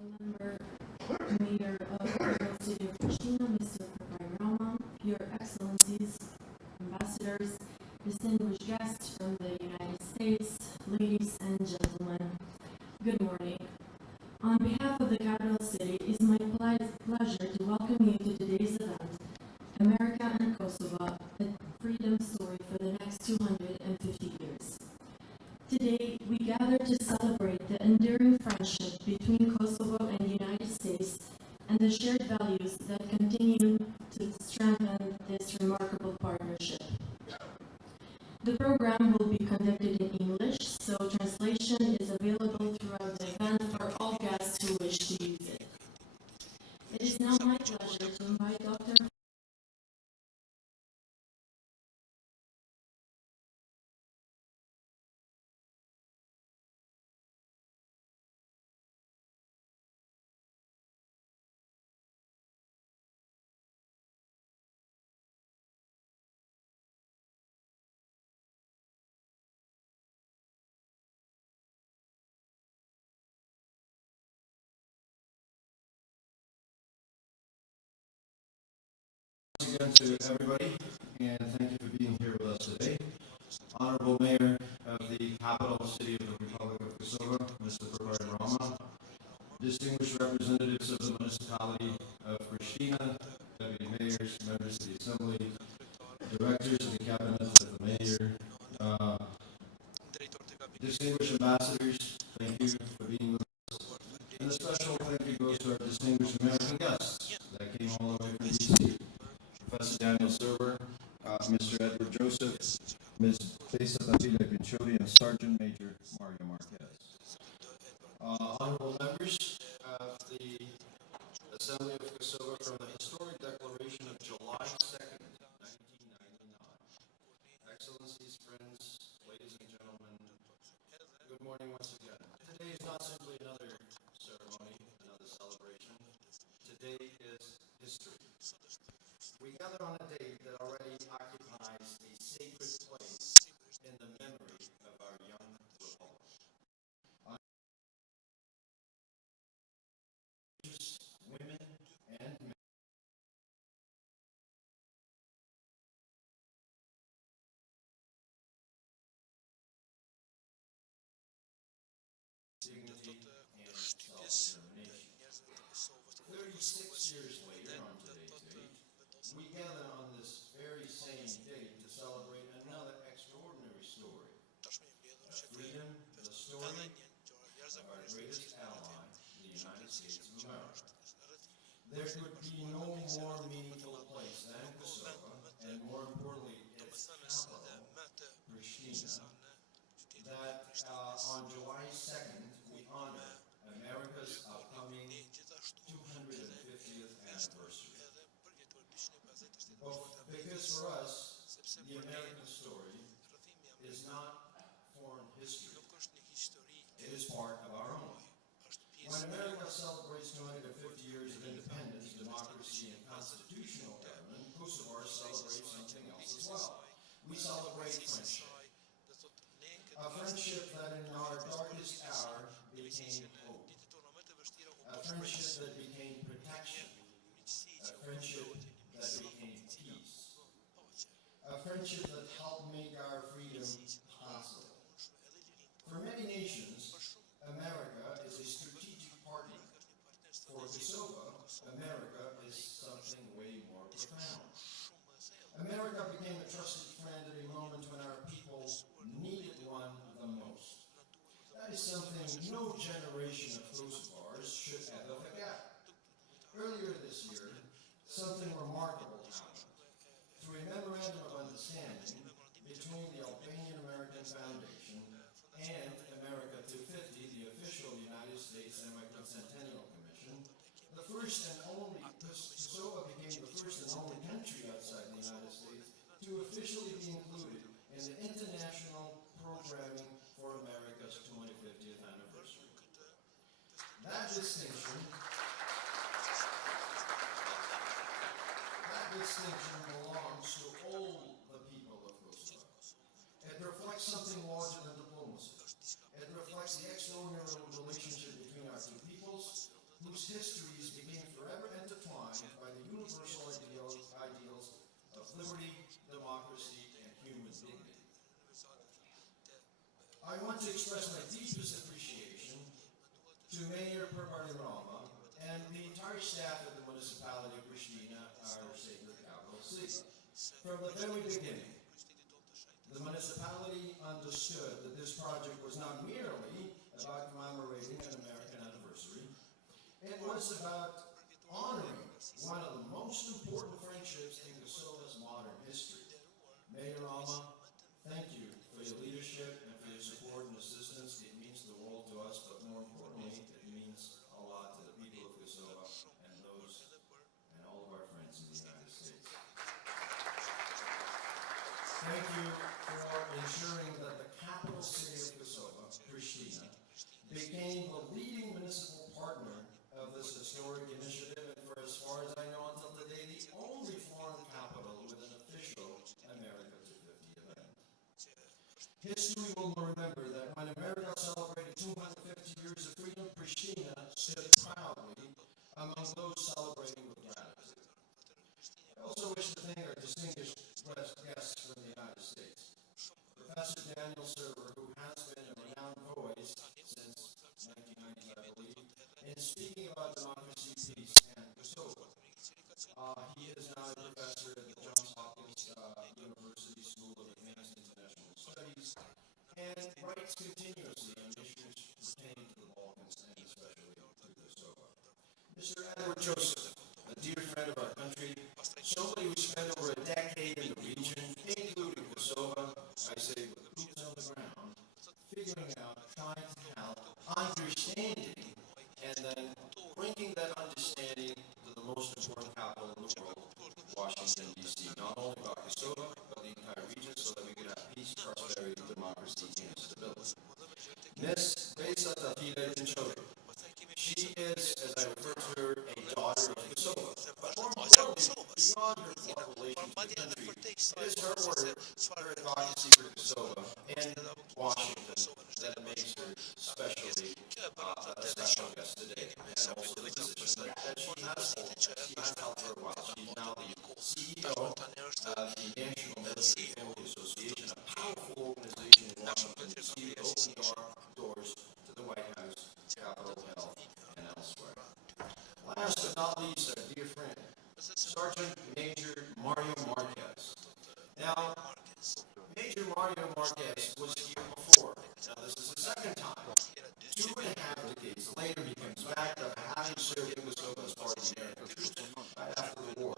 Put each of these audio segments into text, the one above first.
Member, Mayor of the City of Prishtina, Mr. Servojm, Your Excellencies, Ambassadors, distinguished guests from the United States, ladies and gentlemen, good morning. On behalf of the capital city, it is my pleasure to welcome you to today's event, America and Kosovo, a freedom story for the next 250 years. Today, we gather to celebrate the enduring friendship between Kosovo and the United States and the shared values that continue to strengthen this remarkable partnership. The program will be conducted in English, so translation is available throughout the event for all guests who wish to use it. It is now my pleasure to invite Dr. Again to everybody, and thank you for being here with us today. Honorable Mayor of the capital city of the Republic of Kosovo, Mr. Servojm, distinguished representatives of the municipality of Prishtina, deputy mayors, members of the assembly, directors of the cabinet of the mayor, distinguished ambassadors, thank you for being with us. And a special thank you goes to our distinguished American guests that came all the way from DC. Professor Daniel Server, Mr. Edward Joseph, Ms. Tessa Basile Pinchodi, and Sergeant Major Mario Marquez. Honorable members of the Assembly of Kosovo, from the historic declaration of July 2nd, 1999. Excellencies, friends, ladies and gentlemen, good morning once again. Today is not simply another ceremony, another celebration. Today is history. We gather on a date that already occupies a sacred place in the memory of our young republic. Women and men. Dignity and self-determination. 36 years later, on today's date, we gather on this very same date to celebrate another extraordinary story. Freedom, the story of our greatest ally, the United States of America. There could be no more meaningful place than Kosovo, and more importantly, its capital, Prishtina, that on July 2nd, we honor America's upcoming 250th anniversary. Because for us, the American story is not foreign history. It is part of our own. When America celebrates 250 years of independence, democracy, and constitutional government, Kosovo celebrates something else as well. We celebrate friendship. A friendship that in our darkest hour became hope. A friendship that became protection. A friendship that became peace. A friendship that helped make our freedom possible. For many nations, America is a strategic partner. For Kosovo, America is something way more profound. America became a trusted friend at a moment when our people needed one the most. That is something no generation of Kosovars should ever forget. Earlier this year, something remarkable happened. Through a memorandum of understanding between the Albanian American Foundation and America 250, the official United States Semi-Centennial Commission, the first and only, Kosovo became the first and only country outside the United States to officially be included in the international programming for America's 250th anniversary. That distinction belongs to all the people of Kosovo. It reflects something larger than diplomacy. It reflects the extraordinary relationship between our two peoples, whose histories became forever intertwined by the universal ideals of liberty, democracy, and human dignity. I want to express my deepest appreciation to Mayor Rama and the entire staff of the municipality of Prishtina, our sacred capital city. From the very beginning, the municipality understood that this project was not merely about commemorating an American anniversary. It was about honoring one of the most important friendships in Kosova's modern history. Mayor Rama, thank you for your leadership and for your support and assistance. It means the world to us, but more importantly, it means a lot to the people of Kosova and those and all of our friends in the United States. Thank you for ensuring that the capital city of Kosova, Prishtina, became the leading municipal partner of this historic initiative, and for as far as I know until today, the only foreign capital with an official America 250 event. History will remember that when America celebrated 250 years of freedom, Prishtina stood proudly among those celebrating with gratitude. I also wish to thank our distinguished guests from the United States. Professor Daniel Server, who has been a renowned voice since 1990, I believe, in speaking about democracy, peace, and Kosovo. He is now a professor at the Johns Hopkins University School of Advanced International Studies and writes continuously on issues pertaining to the Balkans and especially to Kosovo. Mr. Edward Joseph, a dear friend of our country, somebody who spent over a decade in the region, including Kosovo, I say with boots on the ground, figuring out, trying to help, understanding, and then bringing that understanding to the most important capital in the world, Washington, D.C., not only about Kosovo, but the entire region, so that we could have peace, prosperity, democracy, and stability. Ms. Besa Tafila Tinchori, she is, as I refer to her, a daughter of Kosovo. But more importantly, beyond her blood relations with the country, it is her work, her advocacy for Kosovo and Washington that makes her especially a special guest today, and also the position that she has held for a while. She's now the CEO of the National Military Family Association, a powerful organization in Washington, D.C. that opened doors to the White House, Capitol Hill, and elsewhere. Last but not least, our dear friend, Sergeant Major Mario Marquez. Now, Major Mario Marquez was here before. Now, this is the second time. 2.5 decades later, he comes back after having served in Kosovo as part of the American troops right after the war.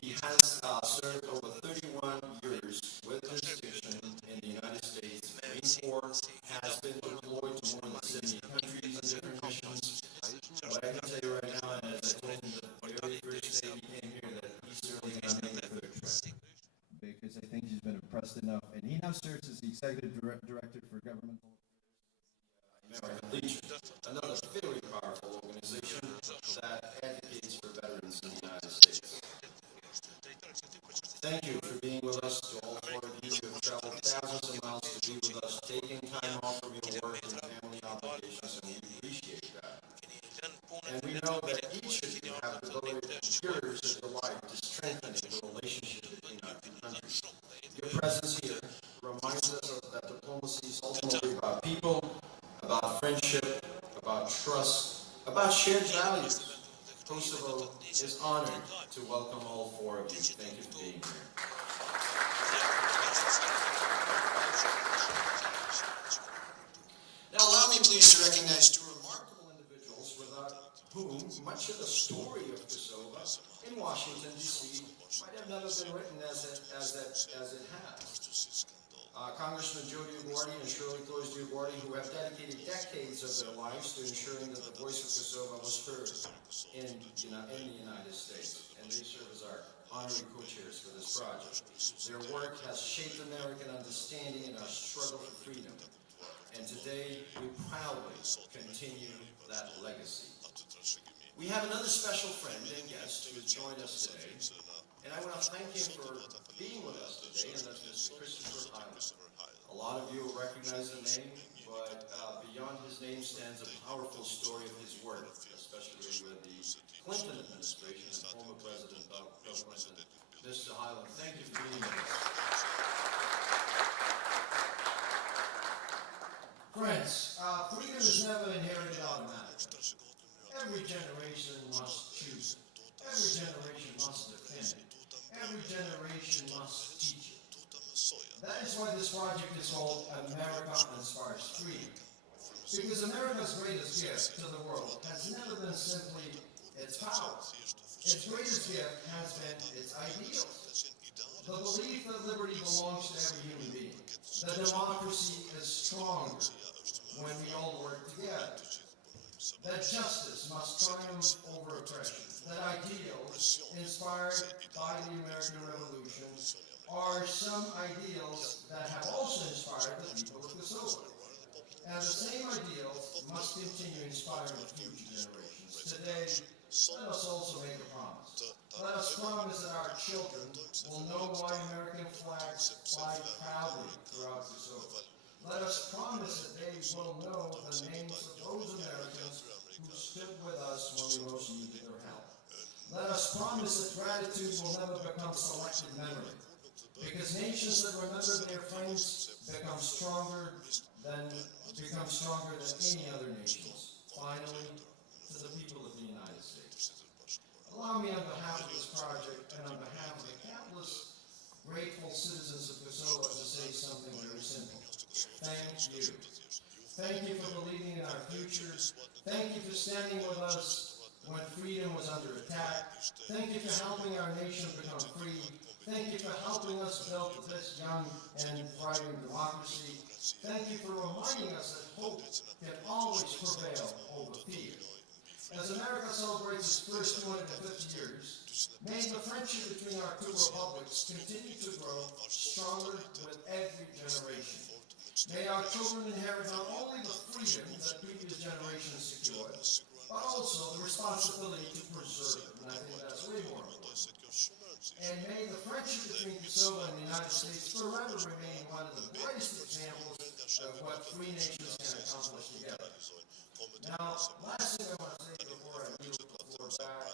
He has served over 31 years with distinction in the United States. The Marine Corps has been deployed to more than 70 countries and different missions. But I can tell you right now, and as I told him the very first day he came here, that he's certainly going to make a third trip, because I think he's been impressed enough. And he now serves as the Executive Director for Governmental American Legion, another very powerful organization that advocates for veterans in the United States. Thank you for being with us. To all 4 of you who have traveled thousands of miles to be with us, taking time off from your work and family obligations, and we appreciate that. And we know that each of you have devoted years of your life to strengthening the relationship between our two countries. Your presence here reminds us that diplomacy is ultimately about people, about friendship, about trust, about shared values. Kosovo is honored to welcome all 4 of you. Thank you for being here. Now allow me please to recognize 2 remarkable individuals without whom much of the story of Kosovo in Washington, D.C. might have never been written as it has. Congressman Jody Uguardi and Shirley Close Uguardi, who have dedicated decades of their lives to ensuring that the voice of Kosovo was heard in the United States, and they serve as our honorary co-chairs for this project. Their work has shaped American understanding in our struggle for freedom, and today we proudly continue that legacy. We have another special friend and guest who has joined us today, and I want to thank him for being with us today, and that's Mr. Christopher Hyland. A lot of you will recognize the name, but beyond his name stands a powerful story of his work, especially Clinton administration and former President Bill Clinton. Mr. Highland, thank you for being with us. Friends, freedom is never inherited automatically. Every generation must choose it. Every generation must defend it. Every generation must teach it. That is why this project is called America Inspires Freedom. Because America's greatest gift to the world has never been simply its power. Its greatest gift has been its ideals. The belief that liberty belongs to every human being. That democracy is stronger when we all work together. That justice must triumph over oppression. That ideals inspired by the American Revolution are some ideals that have also inspired the people of Kosovo. And the same ideals must continue inspiring future generations. Today, let us also make a promise. Let us promise that our children will know why American flags fly proudly throughout Kosovo. Let us promise that they will know the names of those Americans who stood with us when we most needed their help. Let us promise that gratitude will never become selective memory, because nations that remember their friends become stronger than any other nations. Finally, to the people of the United States, allow me on behalf of this project and on behalf of the countless grateful citizens of Kosovo to say something very simple. Thank you. Thank you for believing in our future. Thank you for standing with us when freedom was under attack. Thank you for helping our nation become free. Thank you for helping us build this young and thriving democracy. Thank you for reminding us that hope can always prevail over fear. As America celebrates its first 250 years, may the friendship between our two republics continue to grow stronger with every generation. May our children inherit not only the freedom that previous generations secured, but also the responsibility to preserve it. And I think that's way more important. And may the friendship between Kosovo and the United States forever remain one of the greatest examples of what free nations can accomplish together. Now, last thing I want to say before I yield the floor back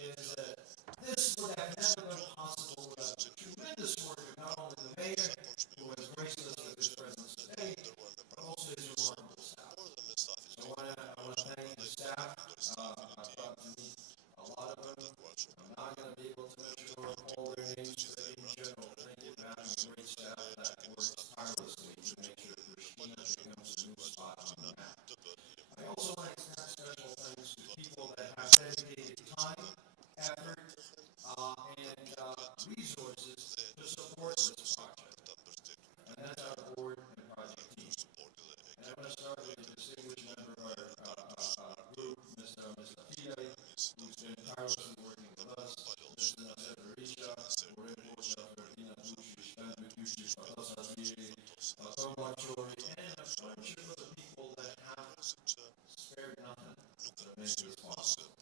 is that this would have never been possible without the tremendous work of not only the mayor, who has graced us with his presence today, but also his remarkable staff. So I want to thank the staff. I've got to meet a lot of them. I'm not going to be able to mention all their names, but in general, thank you for having a great staff that works tirelessly to make sure Prishtina becomes a new spot on the map. I also want to extend special thanks to people that have dedicated time, effort, and resources to support this project. And that's our board and project team. And I'm going to start with a distinguished member of our group, Mr. Mysafirë, who's been tirelessly working with us, Mr. Servojm, we're in Bota, Prishtina, and a bunch of other people that have spared nothing to make this possible.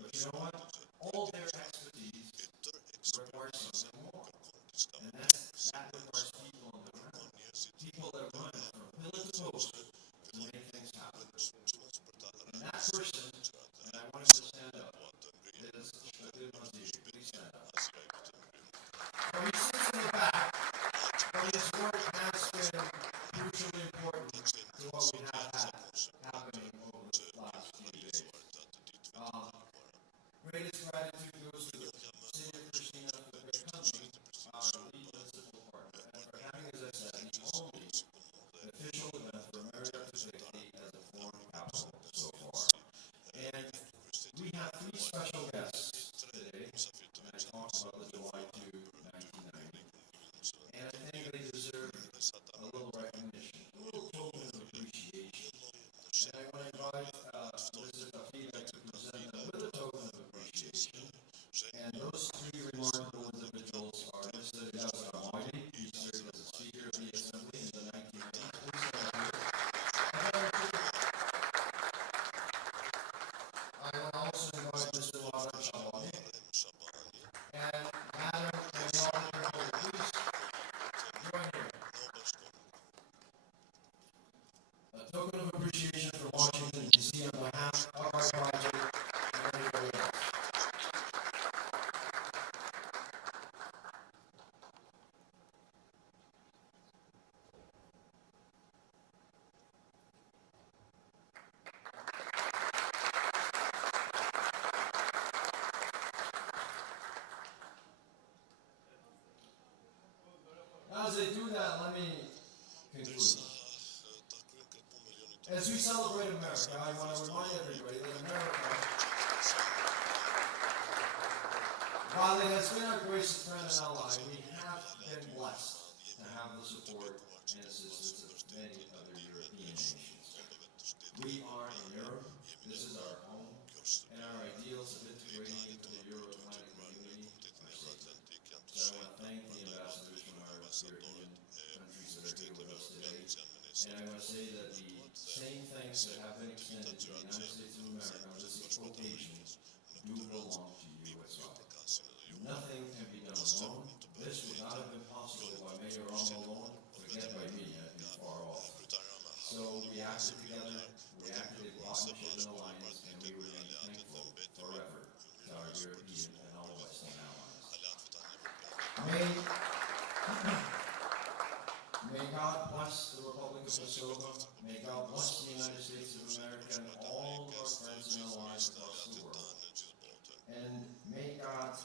But you know what? All their expertise requires something more. And that requires people on the ground. People that run from pillar to post to make things happen. And that person, and I want him to stand up, is shërbimin. Please stand up. Now he sits in the back, but his work has been crucially important to what we have had happening over the last few days. Greatest gratitude goes to the city of Prishtina for becoming our lead municipal partner and for having, as I said, the only official event for America to safety as a foreign capital so far. And we have three special guests today, and I talked about the July 2, 1990. And I think they deserve a little recognition, a little token of appreciation. And I want to invite Mr. Tafida to present them with a token of appreciation. And those three remarkable individuals are Mr. Yazid, he served as a speaker of the assembly in the 1990s. I will also invite Mr. Wadam Shabani and Madam Wadam, please join here. A token of appreciation for Washington, D.C. on behalf of our project and everybody else. as they do that, let me conclude. As we celebrate America, I want to remind everybody that America, while it has been our greatest friend and ally, we have been blessed to have the support and assistance of many other European nations. We are in Europe, this is our home, and our ideals of integrating into the Euro-Atlantic community are sacred. So I want to thank the ambassadors from our European countries that are here with us today, and I want to say that the same thanks that have been extended to the United States of America on this occasion do belong to you as well. Nothing can be done alone. This would not have been possible by Mayor Rama alone, forget by me, I'd be far off. So we acted together, we acted in partnership and alliance, and we remain thankful forever to our European and all Western allies. May God bless the Republic of Kosova, may God bless the United States of America and all of our friends and allies across the world. And may God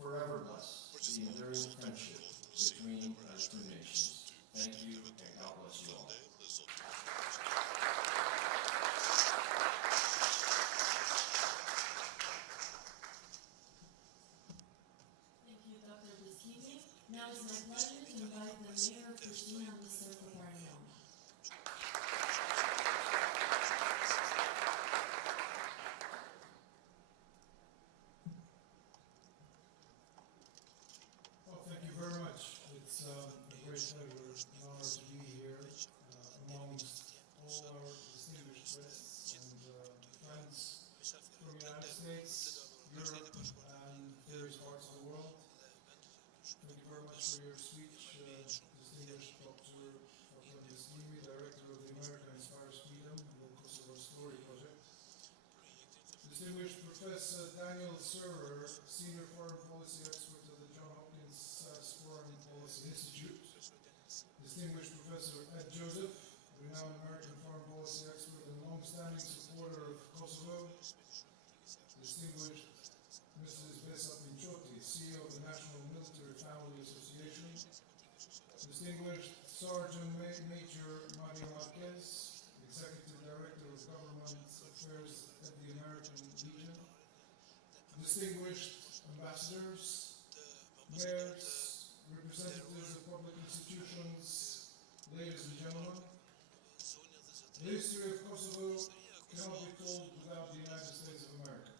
forever bless the enduring friendship between our two nations. Thank you, and God bless you all. Thank you, Dr. Prishtina. Now it's my pleasure to invite the Mayor of Prishtina, Mr. Servojm. Well, thank you very much. It's a great pleasure and honor to be here amongst all our distinguished guests and friends from the United States, Europe, and various parts of the world. Thank you very much for your speech, distinguished Dr. Prishtina, Director of the American Inspires Freedom and the Kosovo Story Project. Distinguished Professor Daniel Server, Senior Foreign Policy Expert at the Johns Hopkins Foreign Policy Institute. Distinguished Professor Ed Joseph, renowned American foreign policy expert and long-standing supporter of Kosovo. Distinguished Mrs. Mysafirë, CEO of the National Military Family Association. Distinguished Sergeant Major Mario Marquez, Executive Director of Government Affairs at the American Legion. Distinguished ambassadors, mayors, representatives of public institutions, ladies and gentlemen. The history of Kosovo cannot be told without the United States of America.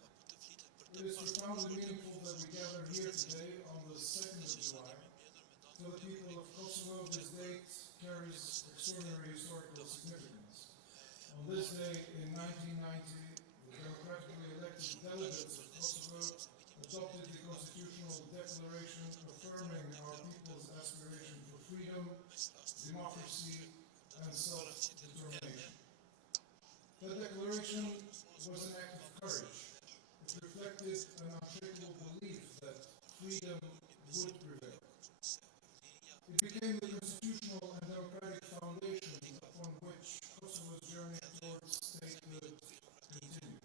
It is profoundly meaningful that we gather here today on the 2nd of July. For the people of Kosovo, this date carries extraordinary historical significance. On this day in 1990, the democratically elected delegates of Kosovo adopted the constitutional declaration affirming our people's aspiration for freedom, democracy, and self-determination. That declaration was an act of courage. It reflected an unshakable belief that freedom would prevail. It became the constitutional and democratic foundation upon which Kosovo's journey towards statehood continued.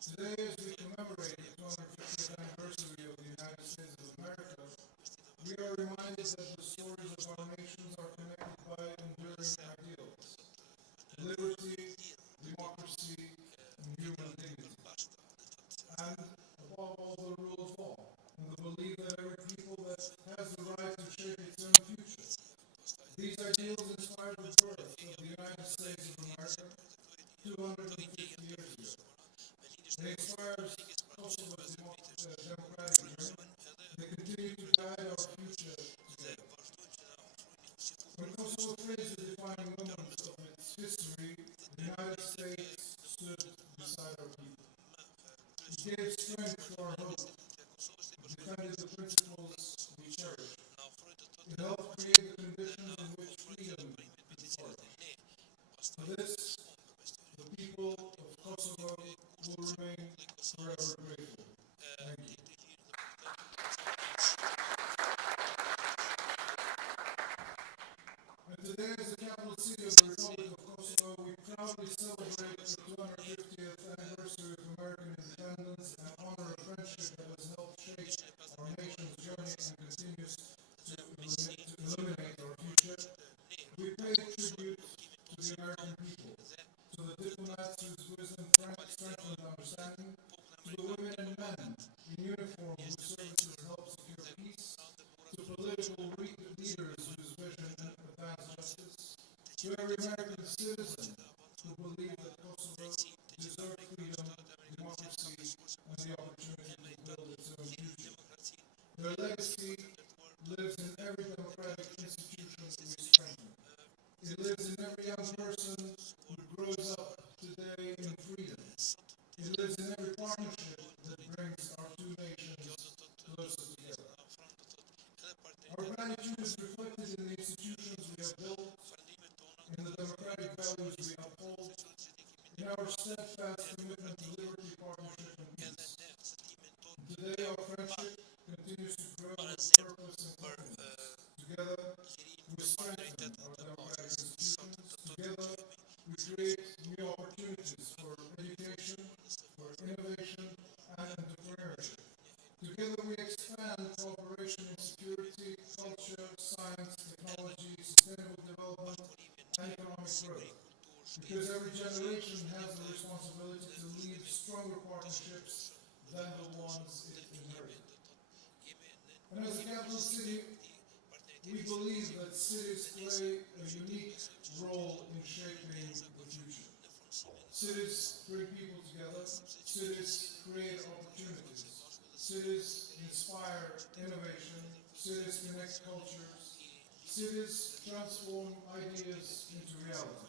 Today, as we commemorate the 250th anniversary of the United States of America, we are reminded that the stories of our nations are connected by enduring ideals: liberty, democracy, and human dignity. And above all, the rule of law, and the belief that every people that has the right to shape its own future. These ideals inspired the birth of the United States of America 250 years ago. They inspired Kosovo's democratic journey. They continue to guide our future today. When Kosovo faced the defining moment of its history, the United States stood beside our people. It gave strength to our hope. It defended the principles we cherish. It helped create the conditions in which freedom could flourish. For this, the people of Kosovo will remain forever grateful. Thank you. And today, as the capital city of the Republic of Kosovo, we proudly celebrate the 250th anniversary of American independence and honor a friendship that has helped shape our nation's journey and continues to the American people, to the diplomats whose wisdom strengthened understanding, to the women and men in uniform whose services help secure peace, to political leaders whose vision advanced justice, to every American citizen who believed that Kosovo deserved freedom, democracy, and the opportunity to build its own future. Their legacy lives in every democratic institution we strengthen. It lives in every young person who grows up today in freedom. It lives in every partnership that brings our two nations closer together. Our gratitude is reflected in the institutions we have built, in the democratic values we uphold, in our steadfast commitment to liberty, partnership, and peace. Today, our friendship continues to grow with purpose and confidence. Together, we strengthen our democratic institutions. Together, we create new opportunities for education, for innovation, and entrepreneurship. Together, we expand cooperation in security, culture, science, technology, sustainable development, and economic growth. Because every generation has the responsibility to leave stronger partnerships than the ones it inherited. And as a capital city, we believe that cities play a unique role in shaping the future. Cities bring people together. Cities create opportunities. Cities inspire innovation. Cities connect cultures. Cities transform ideas into reality.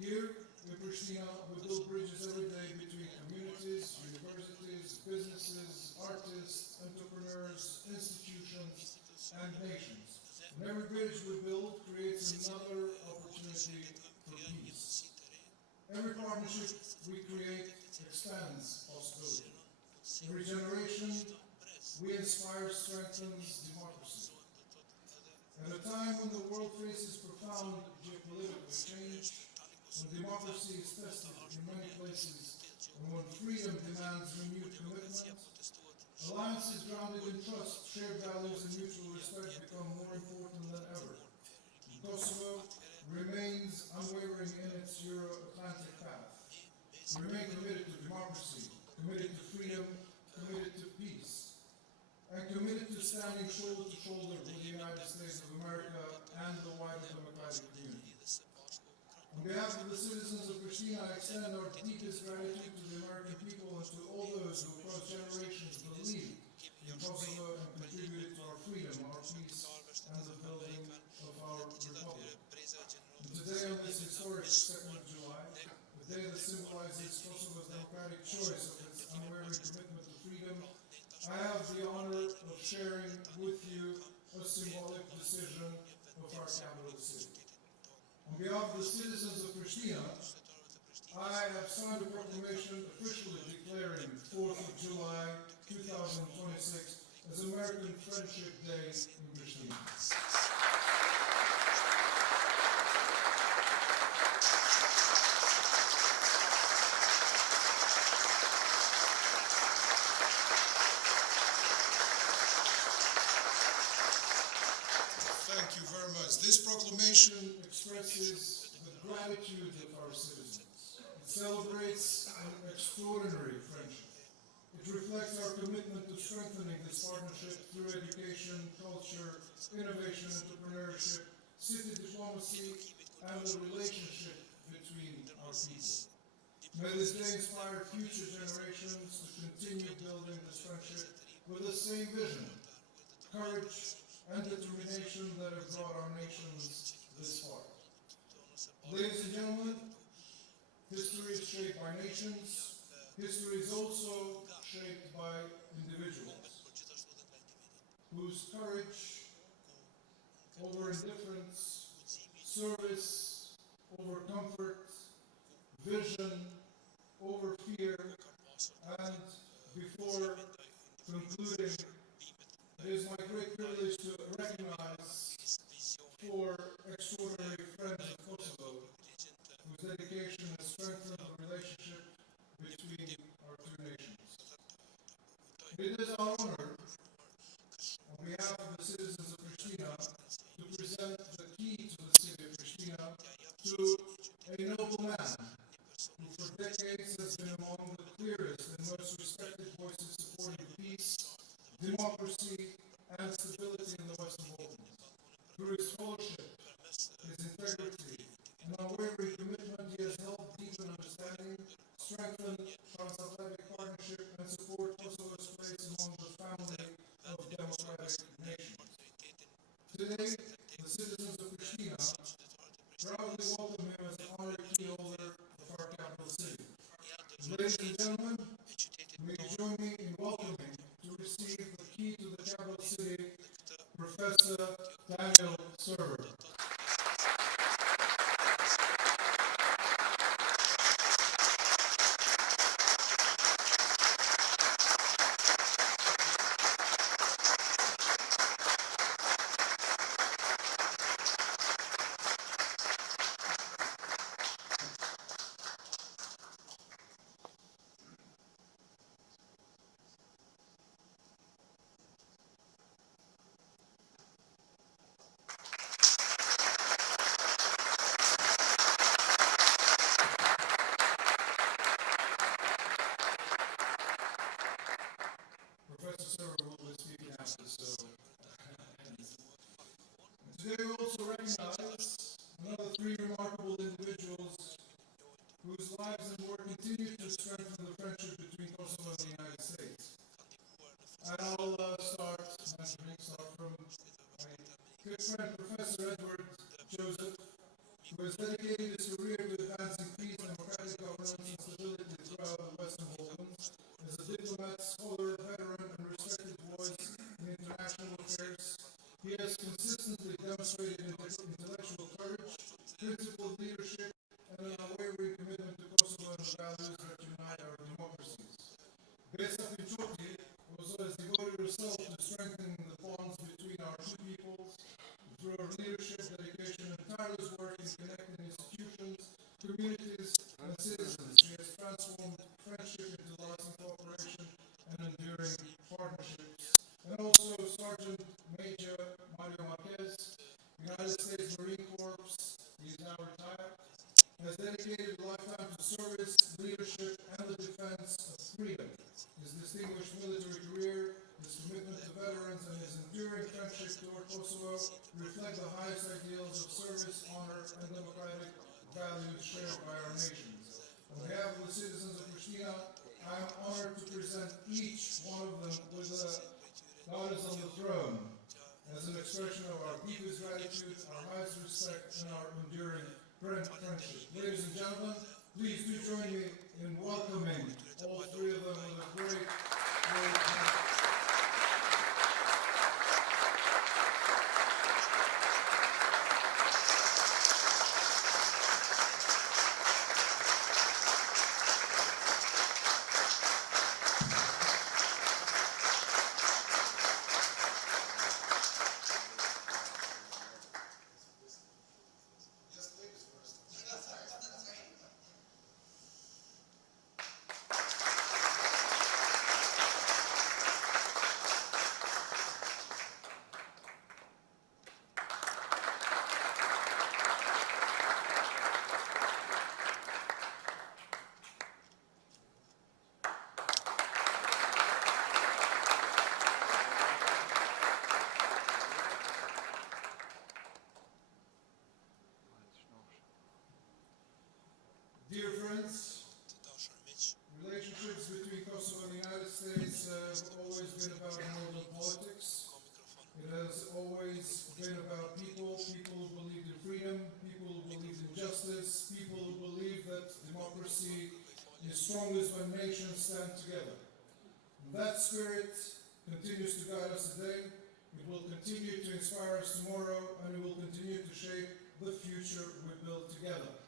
Here in Prishtina, we build bridges every day between communities, universities, businesses, artists, entrepreneurs, institutions, and nations. And every bridge we build creates another opportunity for peace. Every partnership we create expands possibility. Every generation we inspire strengthens democracy. At a time when the world faces profound geopolitical change, when democracy is tested in many places, and when freedom demands renewed commitment, alliances grounded in trust, shared values, and mutual respect become more important than ever. Kosovo remains unwavering in its Euro-Atlantic path. We remain committed to democracy, committed to freedom, committed to peace, and committed to standing shoulder to shoulder with the United States of America and the wider democratic community. On behalf of the citizens of Prishtina, I extend our deepest gratitude to the American people and to all those who across generations believed in Kosovo and contributed to our freedom, our peace, and the building of our republic. And today, on this historic 2nd of July, the day that symbolizes Kosovo's democratic choice of its unwavering commitment to freedom, I have the honor of sharing with you a symbolic decision of our capital city. On behalf of the citizens of Prishtina, I have signed a proclamation officially declaring 4th of July 2026 as American Friendship Day in Prishtina. Thank you very much. This proclamation expresses the gratitude of our citizens. It celebrates an extraordinary friendship. It reflects our commitment to strengthening this partnership through education, culture, innovation, entrepreneurship, city diplomacy, and the relationship between our people. May this day inspire future generations to continue building this friendship with the same vision, courage, and determination that have brought our nations this far. Ladies and gentlemen, history is shaped by nations. History is also shaped by individuals whose courage over indifference, service over comfort, vision over fear, and before concluding, it is my great privilege to recognize 4 extraordinary friends of Kosovo whose dedication has strengthened the relationship between our two nations. It is our honor, on behalf of the citizens of Prishtina, to present the key to the city of Prishtina to a noble man who for decades has been among the clearest and most respected voices supporting peace, democracy, and stability in the Western Balkans. Through his fellowship, his integrity, and unwavering commitment, he has helped deepen understanding, strengthen transatlantic partnership, and support Kosovo's place among the family of democratic nations. Today, the citizens of Prishtina proudly welcome him as the honored key holder of our capital city. Ladies and gentlemen, may you join me in welcoming to receive the key to the capital city, Professor Daniel Servojm. Professor Servojm will be speaking after, so. Today we also recognize another three remarkable individuals whose lives and work continue to strengthen the friendship between Kosovo and the United States. And I'll start from my good friend, Professor Edward Joseph, who has dedicated his career to advancing peace, democratic governance, and stability throughout the Western Balkans. As a diplomat, scholar, veteran, and respected voice in international affairs, he has consistently demonstrated intellectual courage, principled leadership, and an unwavering commitment to Kosovo and the values that unite our democracies. Mysafirë also has devoted herself to strengthening the bonds between our two peoples through her leadership, dedication, and tireless work in connecting institutions, communities, and citizens. She has transformed friendship into lasting cooperation and enduring partnerships. And also Sergeant Major Mario Marquez, United States Marine Corps, he is now retired, has dedicated a lifetime to service, leadership, and the defense of freedom. His distinguished military career, his commitment to veterans, and his enduring friendship toward Kosovo reflect the highest ideals of service, honor, and democratic values shared by our nations. On behalf of the citizens of Prishtina, I am honored to present each one of them with a goddess on the throne as an expression of our deepest gratitude, our highest respect, and our enduring friendship. Ladies and gentlemen, please do join me in welcoming all three of them with a great hand. Dear friends, relationships between Kosovo and the United States have always been about more than politics. It has always been about people who believe in freedom, people who believe in justice, people who believe that democracy is strongest when nations stand together. And that spirit continues to guide us today. It will continue to inspire us tomorrow, and it will continue to shape the future we build together.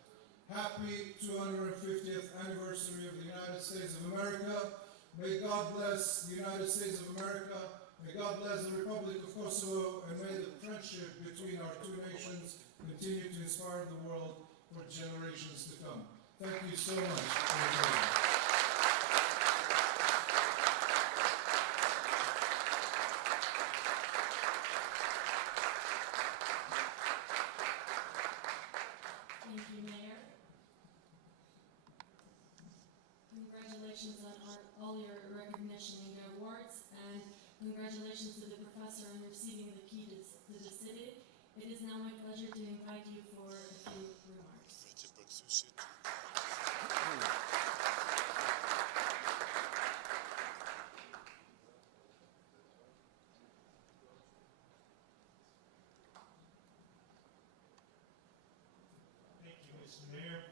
Happy 250th anniversary of the United States of America. May God bless the United States of America. May God bless the Republic of Kosovo, and may the friendship between our two nations continue to inspire the world for generations to come. Thank you so much for your time. Thank you. Mr. Mayor.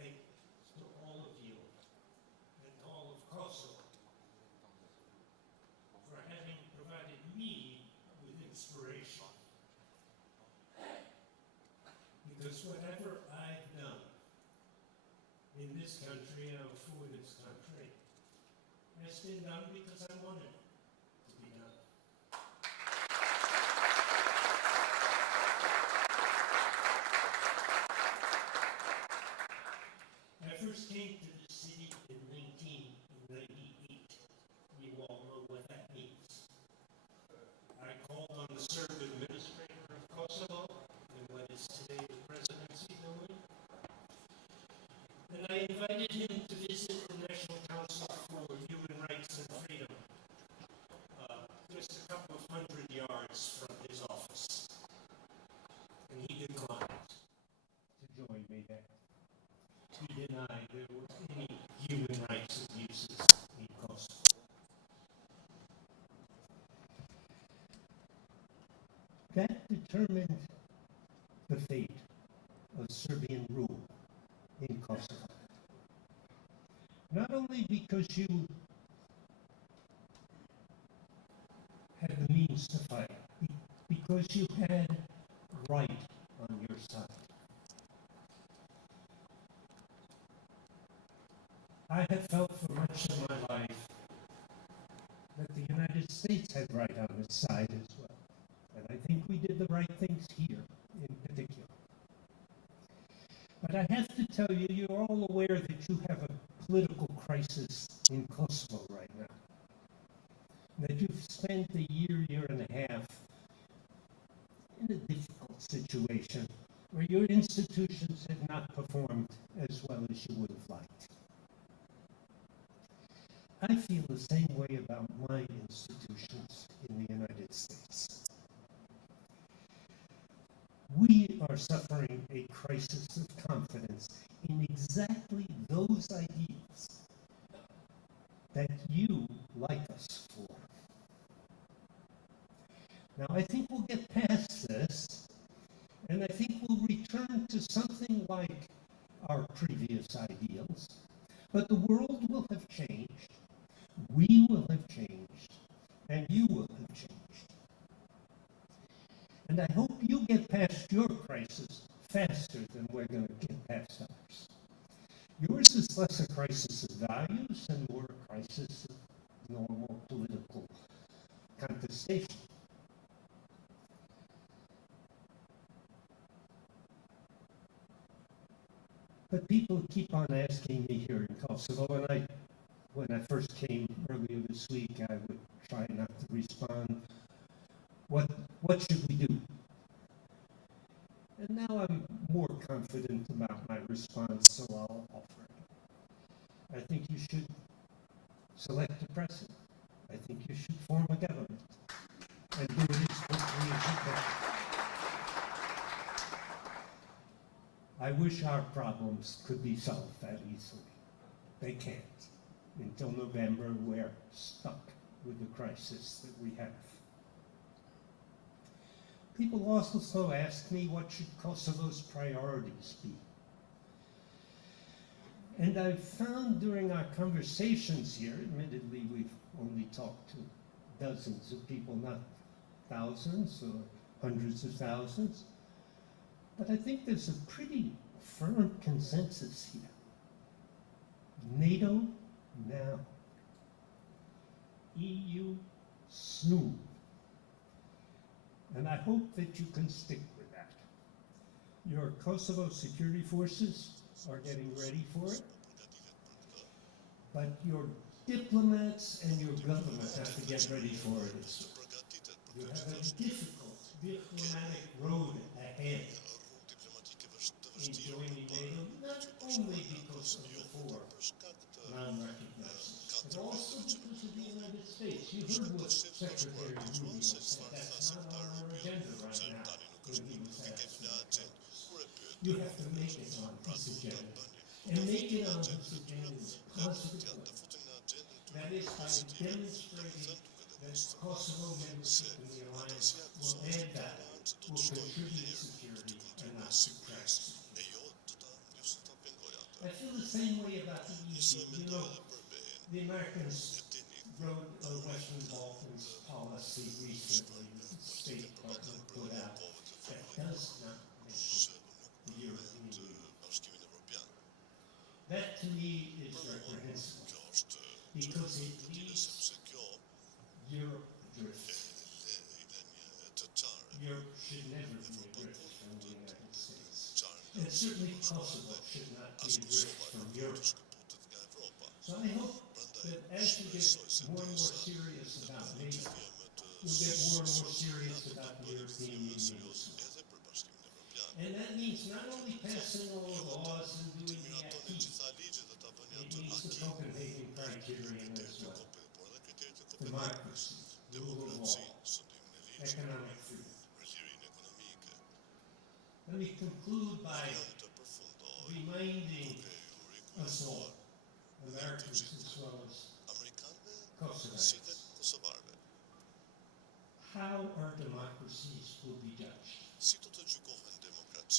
Thanks to all of you and all of Kosovo for having provided me with inspiration. Because whatever I've done in this country and for this country has been done because I wanted it to be done. I first came to the city in 1998. You all know what that means. I called on the Serb administrator of Kosovo in what is today the presidency building. And I invited him to visit the National Council for Human Rights and Freedom, just a couple of hundred yards from his office. And he declined to join me there. He denied there were any human rights abuses in Kosovo. That determined the fate of Serbian rule in Kosovo. Not only because you had the means to fight, because you had right on your side. I have felt for much of my life that the United States had right on its side as well. And I think we did the right things here in particular. But I have to tell you, you're all aware that you have a political crisis in Kosovo right now. That you've spent a year and a half in a difficult situation where your institutions have not performed as well as you would have liked. I feel the same way about my institutions in the United States. We are suffering a crisis of confidence in exactly those ideas that you like us for. Now, I think we'll get past this, and I think we'll return to something like our previous ideals, but the world will have changed, we will have changed, and you will have changed. And I hope you get past your crisis faster than we're going to get past ours. Yours is less a crisis of values and more a crisis of normal political contestation. But people keep on asking me here in Kosovo, and when I first came earlier this week, I would try not to respond. What should we do? And now I'm more confident about my response, so I'll offer it. I think you should select a president. I think you should form a government and do it as quickly as you can. I wish our problems could be solved that easily. They can't. Until November, we're stuck with the crisis that we have. People also ask me, what should Kosovo's priorities be? And I've found during our conversations here, admittedly we've only talked to dozens of people, not thousands or hundreds of thousands, but I think there's a pretty firm consensus here. NATO now. EU soon. And I hope that you can stick with that. Your Kosovo security forces are getting ready for it, but your diplomats and your government have to get ready for it as well. You have a difficult diplomatic road ahead in joining NATO, not only because of the four non-recognizers, but also because of the United States. You heard what Secretary Rubio said. That's not on our agenda right now when he was asked about it. You have to make it on his agenda. And make it on his agenda in a positive way. That is by demonstrating that Kosovo membership in the alliance will add value, will contribute security and not subtract security. I feel the same way about the EU. You know, the Americans wrote a Western Balkans policy recently that the State Department put out that does not mention the European Union. That to me is reprehensible because it leaves Europe adrift. Europe should never be adrift from the United States. And certainly Kosovo should not be adrift from Europe. So I hope that as you get more and more serious about NATO, you'll get more and more serious about the European Union. And that means not only passing all the laws and doing the acquis, it means the Copenhagen criterion as well. Democracy, rule of law, economic freedom. Let me conclude by reminding us all, Americans as well as Kosovites, how our democracies will be judged.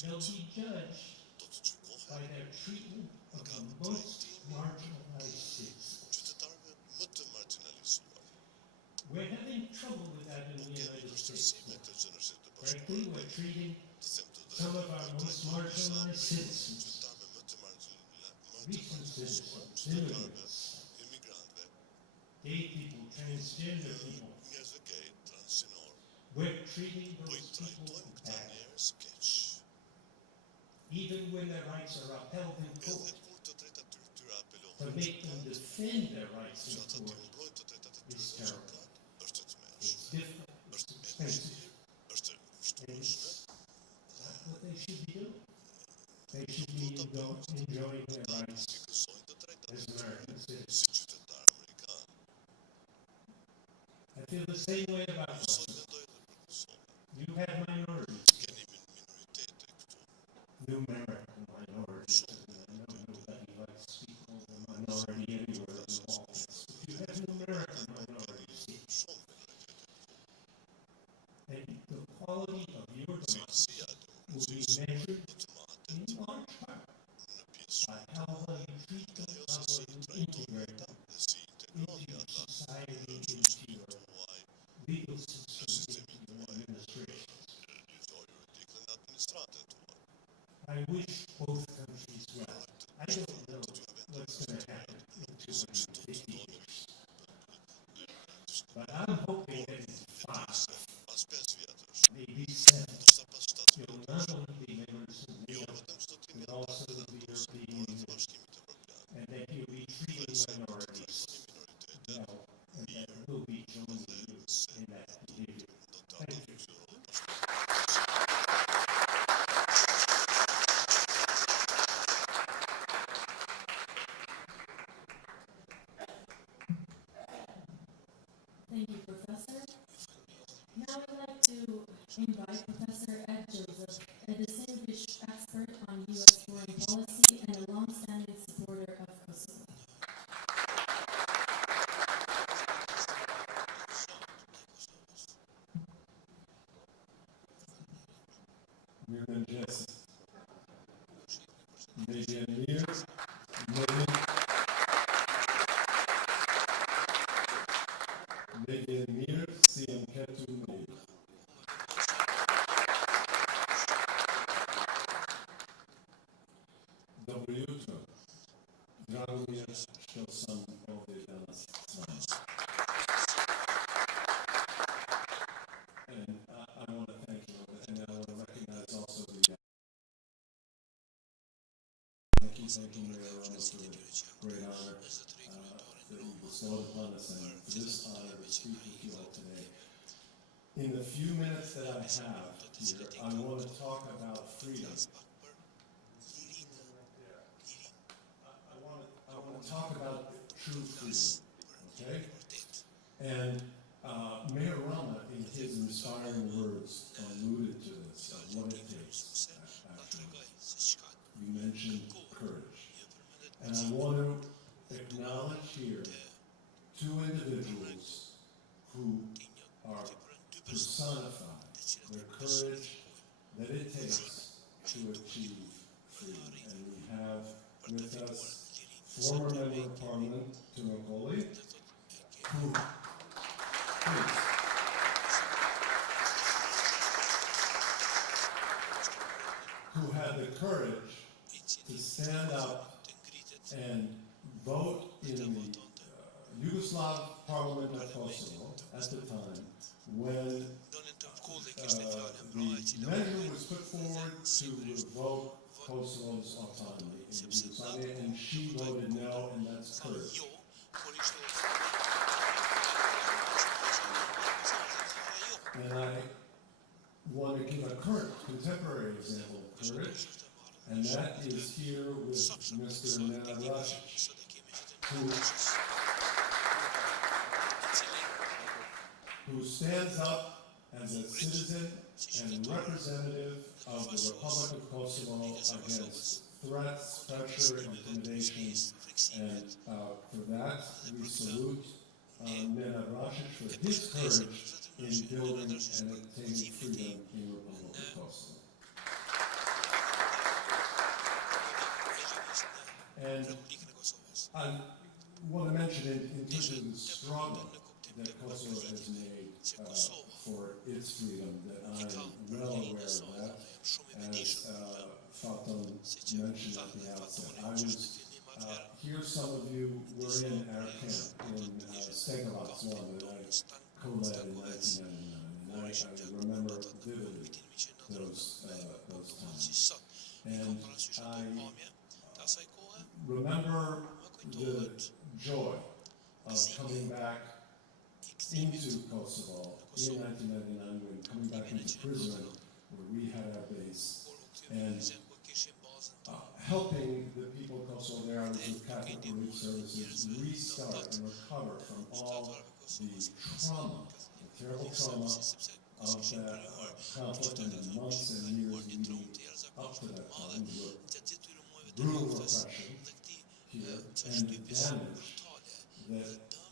They'll be judged by their treatment of the most marginalized citizens. We're having trouble with that in the United States. Frankly, we're treating some of our most marginalized citizens, recent citizens, immigrants, gay people, transgender people, we're treating those people badly. Even when their rights are upheld in court, to make them defend their rights in court is terrible. It's difficult, it's expensive, and it's not what they should be doing. They should be enjoying their rights as American citizens. I feel the same way about Kosovo. You have minorities, numerical minorities. I know nobody likes to speak of a minority anywhere in the Balkans, but you have numerical minorities here. And the quality of your democracy will be measured in large part by how well you treat them, how well you integrate them into your society, into your legal system, into your administration. I wish both countries well. I don't know what's going to happen in 250 years. But I'm hoping that in 5, maybe 7, you'll not only be members of NATO, but also of the European Union, and that you'll be treating minorities well, and that we'll be joining you in that behavior. Thank you. Thank you, Professor. Now I'd like to invite Professor Ed Joseph, a distinguished expert on U.S. foreign policy and a long-standing supporter of Kosovo. Mirë mëngjes. Me vjen mirë si jam ketur mirë. Dobro jutro. Drago mi je što sam ovdje danas s vama. And I want to thank you, and I want to recognize also the thank you, Mayor Ramos, for a great honor that you bestowed upon us, and for this honor to speak with you all today. In the few minutes that I have here, I want to talk about freedom. I want to talk about true freedom, okay? And Mayor Rama, in his inspiring words, alluded to this, of what it takes, actually. You mentioned courage. And I want to acknowledge here 2 individuals who are personified, the courage that it takes to achieve freedom. And we have with us former member of parliament, Tunakoli, who had the courage to stand up and vote in the Yugoslav Parliament of Kosovo at the time when the measure was put forward to revoke Kosovo's autonomy in Yugoslavia, and she voted no, and that's courage. And I want to give a current, contemporary example of courage, and that is here with Mr. Nenad Rasic, who stands up as a citizen and representative of the Republic of Kosovo against threats, pressure, intimidation, and for that we salute Nenad Rasic for his courage in building and obtaining freedom in the Republic of Kosovo. And I want to mention in terms of the struggle that Kosovo has made for its freedom, that I'm well aware of that. As Faton mentioned at the outset, I was here, some of you were in our camp in Stegovac, that I co-led in 1999, and I remember vividly those times. And I remember the joy of coming back into Kosovo in 1999, when coming back into prison where we had our base, and helping the people of Kosovo there with Catholic Relief Services restart and recover from all the trauma, the terrible trauma of that conflict and the months and years leading up to that time, the brutal repression here, and the damage that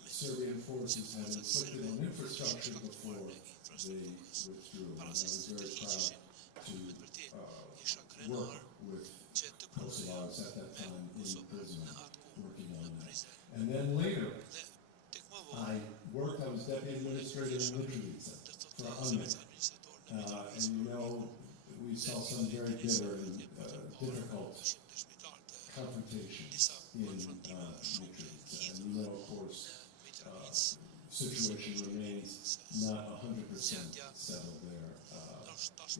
Serbian forces had inflicted on infrastructure before they withdrew. And I was very proud to work with Kosovars at that time in prison, working on that. And then later, I was deputy administrator in Mitrovica for UNMIC. And you know, we saw some very bitter and difficult confrontations in Mitrovica. And you know, of course, situation remains not 100% settled there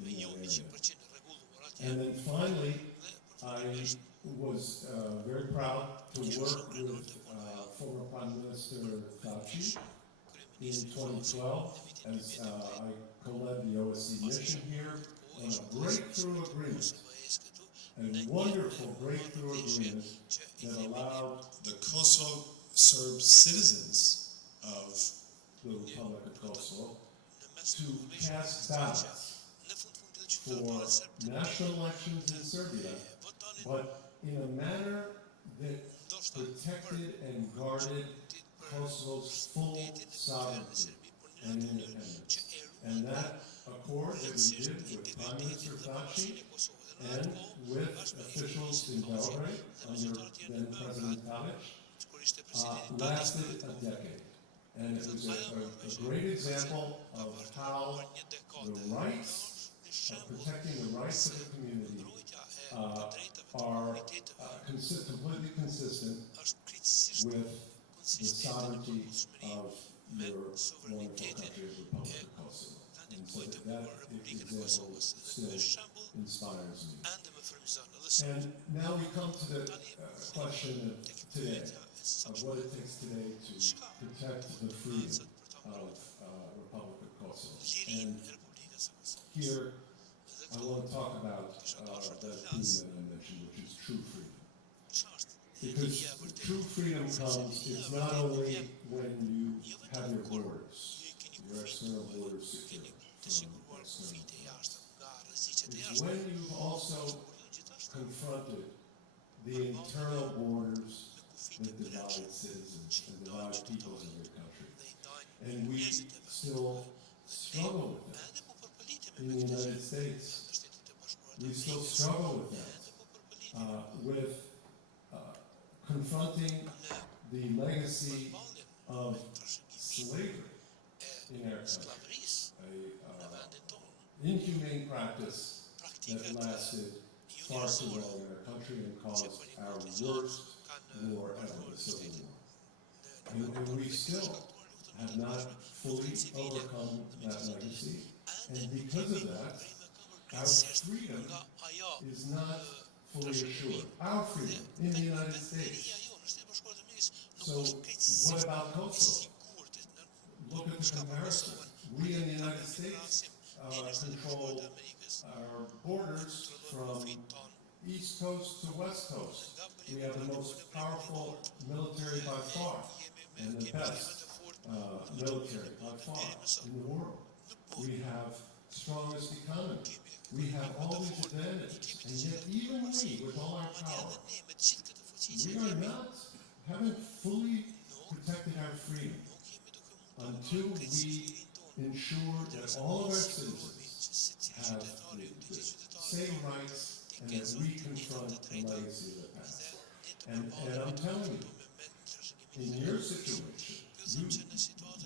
in that area. And then finally, I was very proud to work with former Prime Minister Thaci in 2012 as I co-led the OSCE mission here on a breakthrough agreement, a wonderful breakthrough agreement that allowed the Kosovo Serb citizens of the Republic of Kosovo to cast ballots for national elections in Serbia, but in a manner that protected and guarded Kosovo's full sovereignty and independence. And that accord that we did with Prime Minister Thaci and with officials in Belgrade under then President Tadic lasted a decade. And it was a great example of how the rights, of protecting the rights of the community are completely consistent with the sovereignty of your wonderful country of the Republic of Kosovo. And so that example still inspires me. And now we come to the question of today, of what it takes today to protect the freedom of Republic of Kosovo. And here I want to talk about that theme that I mentioned, which is true freedom. Because true freedom comes, it's not only when you have your borders, your external borders secure from external threats. It's when you've also confronted the internal borders that divide citizens and divide peoples in your country. And we still struggle with that in the United States. We still struggle with that, with confronting the legacy of slavery in our country, an inhumane practice that lasted far too long in our country and caused our worst war ever, the Civil War. And we still have not fully overcome that legacy, and because of that, our freedom is not fully assured. Our freedom in the United States. So what about Kosovo? Look at the comparison. We in the United States control our borders from East Coast to West Coast. We have the most powerful military by far, and the best military by far in the world. We have strongest economy. We have all these advantages, and yet even we, with all our power, we haven't fully protected our freedom until we ensure that all of our citizens have the same rights and that we confront the legacy of the past. And I'm telling you, in your situation,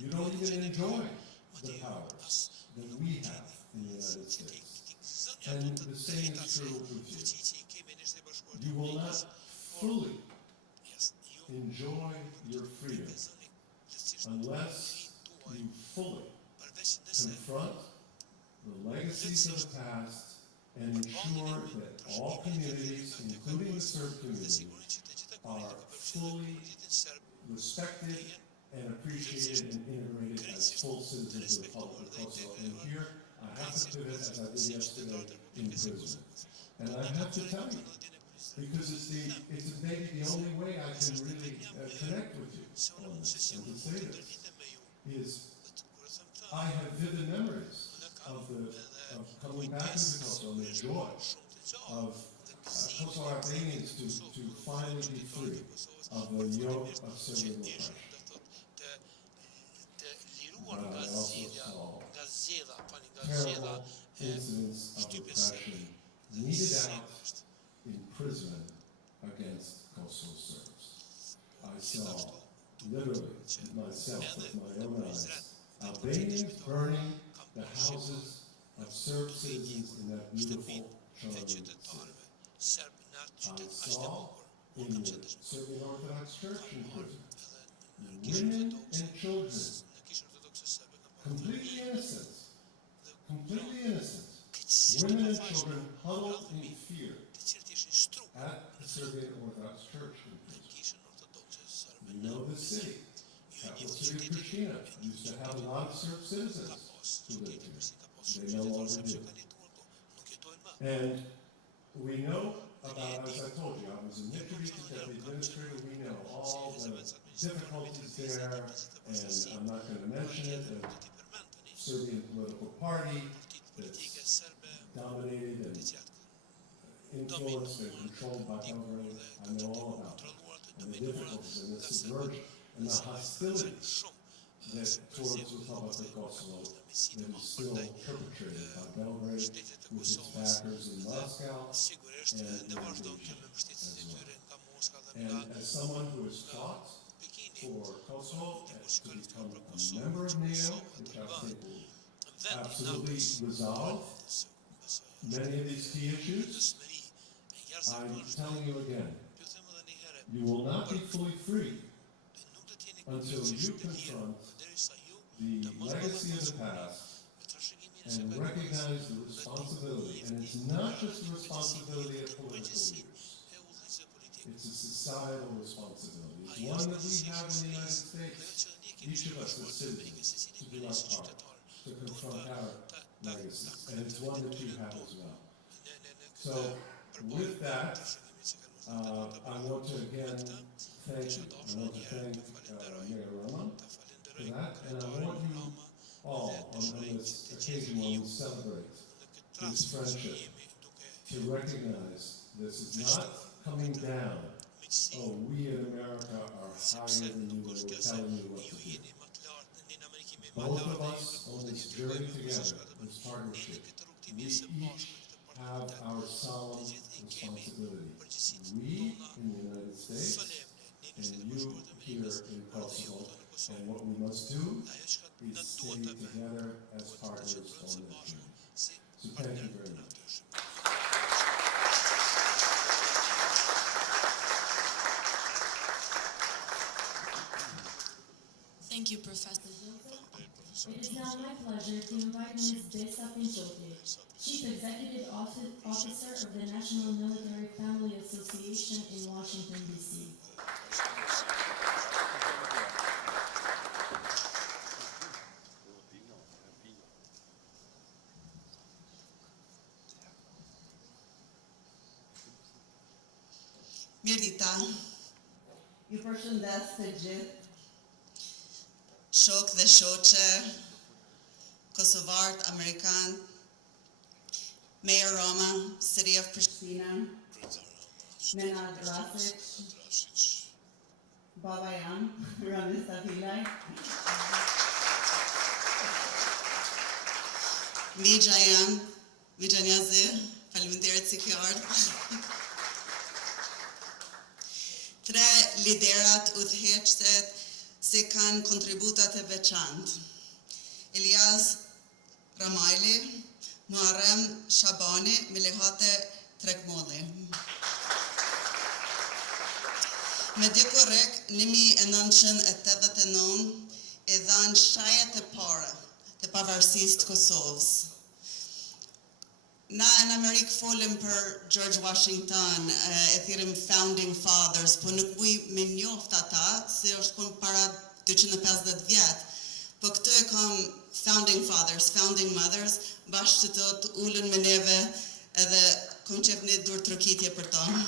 you don't even enjoy the powers that we have in the United States. And the same is true with you. You will not fully enjoy your freedom unless you fully confront the legacies of the past and ensure that all communities, including the Serb community, are fully respected and appreciated and integrated as full citizens of the Republic of Kosovo. And here, I have to pivot, as I did yesterday, in prison. And I have to tell you, because it's maybe the only way I can really connect with you on this, and to say this, is I have vivid memories of coming back into Kosovo, and the joy of Kosovo Albanians to finally be free of the yoke of Serbian oppression. But I also saw terrible incidents of oppression meted out in prison against Kosovo Serbs. I saw, literally, myself with my own eyes, Albanians burning the houses of Serb citizens in that beautiful, charming city. I saw in the Serbian Orthodox Church in prison, women and children, completely innocent, women and children huddled in fear at the Serbian Orthodox Church in prison. You know the city, capital city of Prishtina, used to have a lot of Serb citizens who lived here. They no longer do. And we know about, as I told you, I was a Mitrovica deputy administrator, we know all the difficulties there, and I'm not going to mention it, the Serbian political party that's dominated and influenced and controlled by Belgrade. I know all about it, and the difficulties and the subversion and the hostility that towards the Republic of Kosovo that is still perpetrated by Belgrade with its backers in Moscow and in Pristina as well. And as someone who has fought for Kosovo to become a member of NATO, which I think will absolutely resolve many of these key issues, I'm telling you again, you will not be fully free until you confront the legacy of the past and recognize the responsibility. And it's not just the responsibility of political leaders. It's a societal responsibility. It's one that we have in the United States, each of us as citizens, to do our part, to confront our legacies. And it's one that you have as well. So, with that, I want to again thank you. I want to thank Mayor Roman for that, and I want you all on this occasion when we celebrate this friendship to recognize this is not coming down. Oh, we in America are higher than you, and we're telling you what to do. Both of us on this journey together, this partnership, we each have our solemn responsibility. We in the United States and you here in Kosovo. And what we must do is stay together as partners on this journey. So thank you very much. Thank you, Professor Joseph. It is now my pleasure to invite Ms. Mysafirë, Chief Executive Officer of the National Military Family Association in Washington, D.C. Mirita, ju përshëndes të gjithë, shok dhe shoqe, Kosovarët, amerikanë, Mayor Roma, City of Prishtina, Nenad Rasic, Baba jam, Ramis Tafilaj, Migja jam, Migja Njazi, faleminderit si ke ardhur. Tre liderat udhëheqëset se kanë kontributat e veçantë. Elias Ramajli, Muharrem Shabani, me lehate Trekmolli. Me dy korrek, 1989 e dhanë shajet e para të pavarësisë të Kosovës. Na në Amerikë folim për George Washington, e thirim Founding Fathers, po nuk muj me njoft ata, se është kon para 250 vjetë. Po këtu e kam Founding Fathers, Founding Mothers, bashkë që të ullën me neve edhe kom qef një dur trokitje për tonë.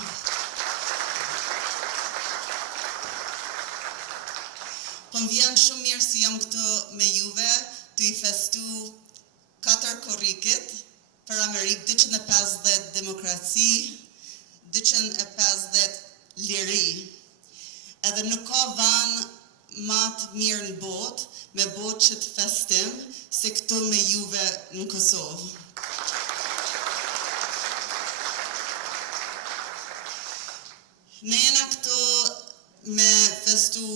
Po më vjen shumë mirë si jam këtu me juve, të i festu 4 korrikit, për Amerikë 250 demokraci, 250 liri. Edhe nuk ka vanë matë mirë në botë, me botë që të festim, se këtu me juve në Kosovë. Ne jena këtu me festu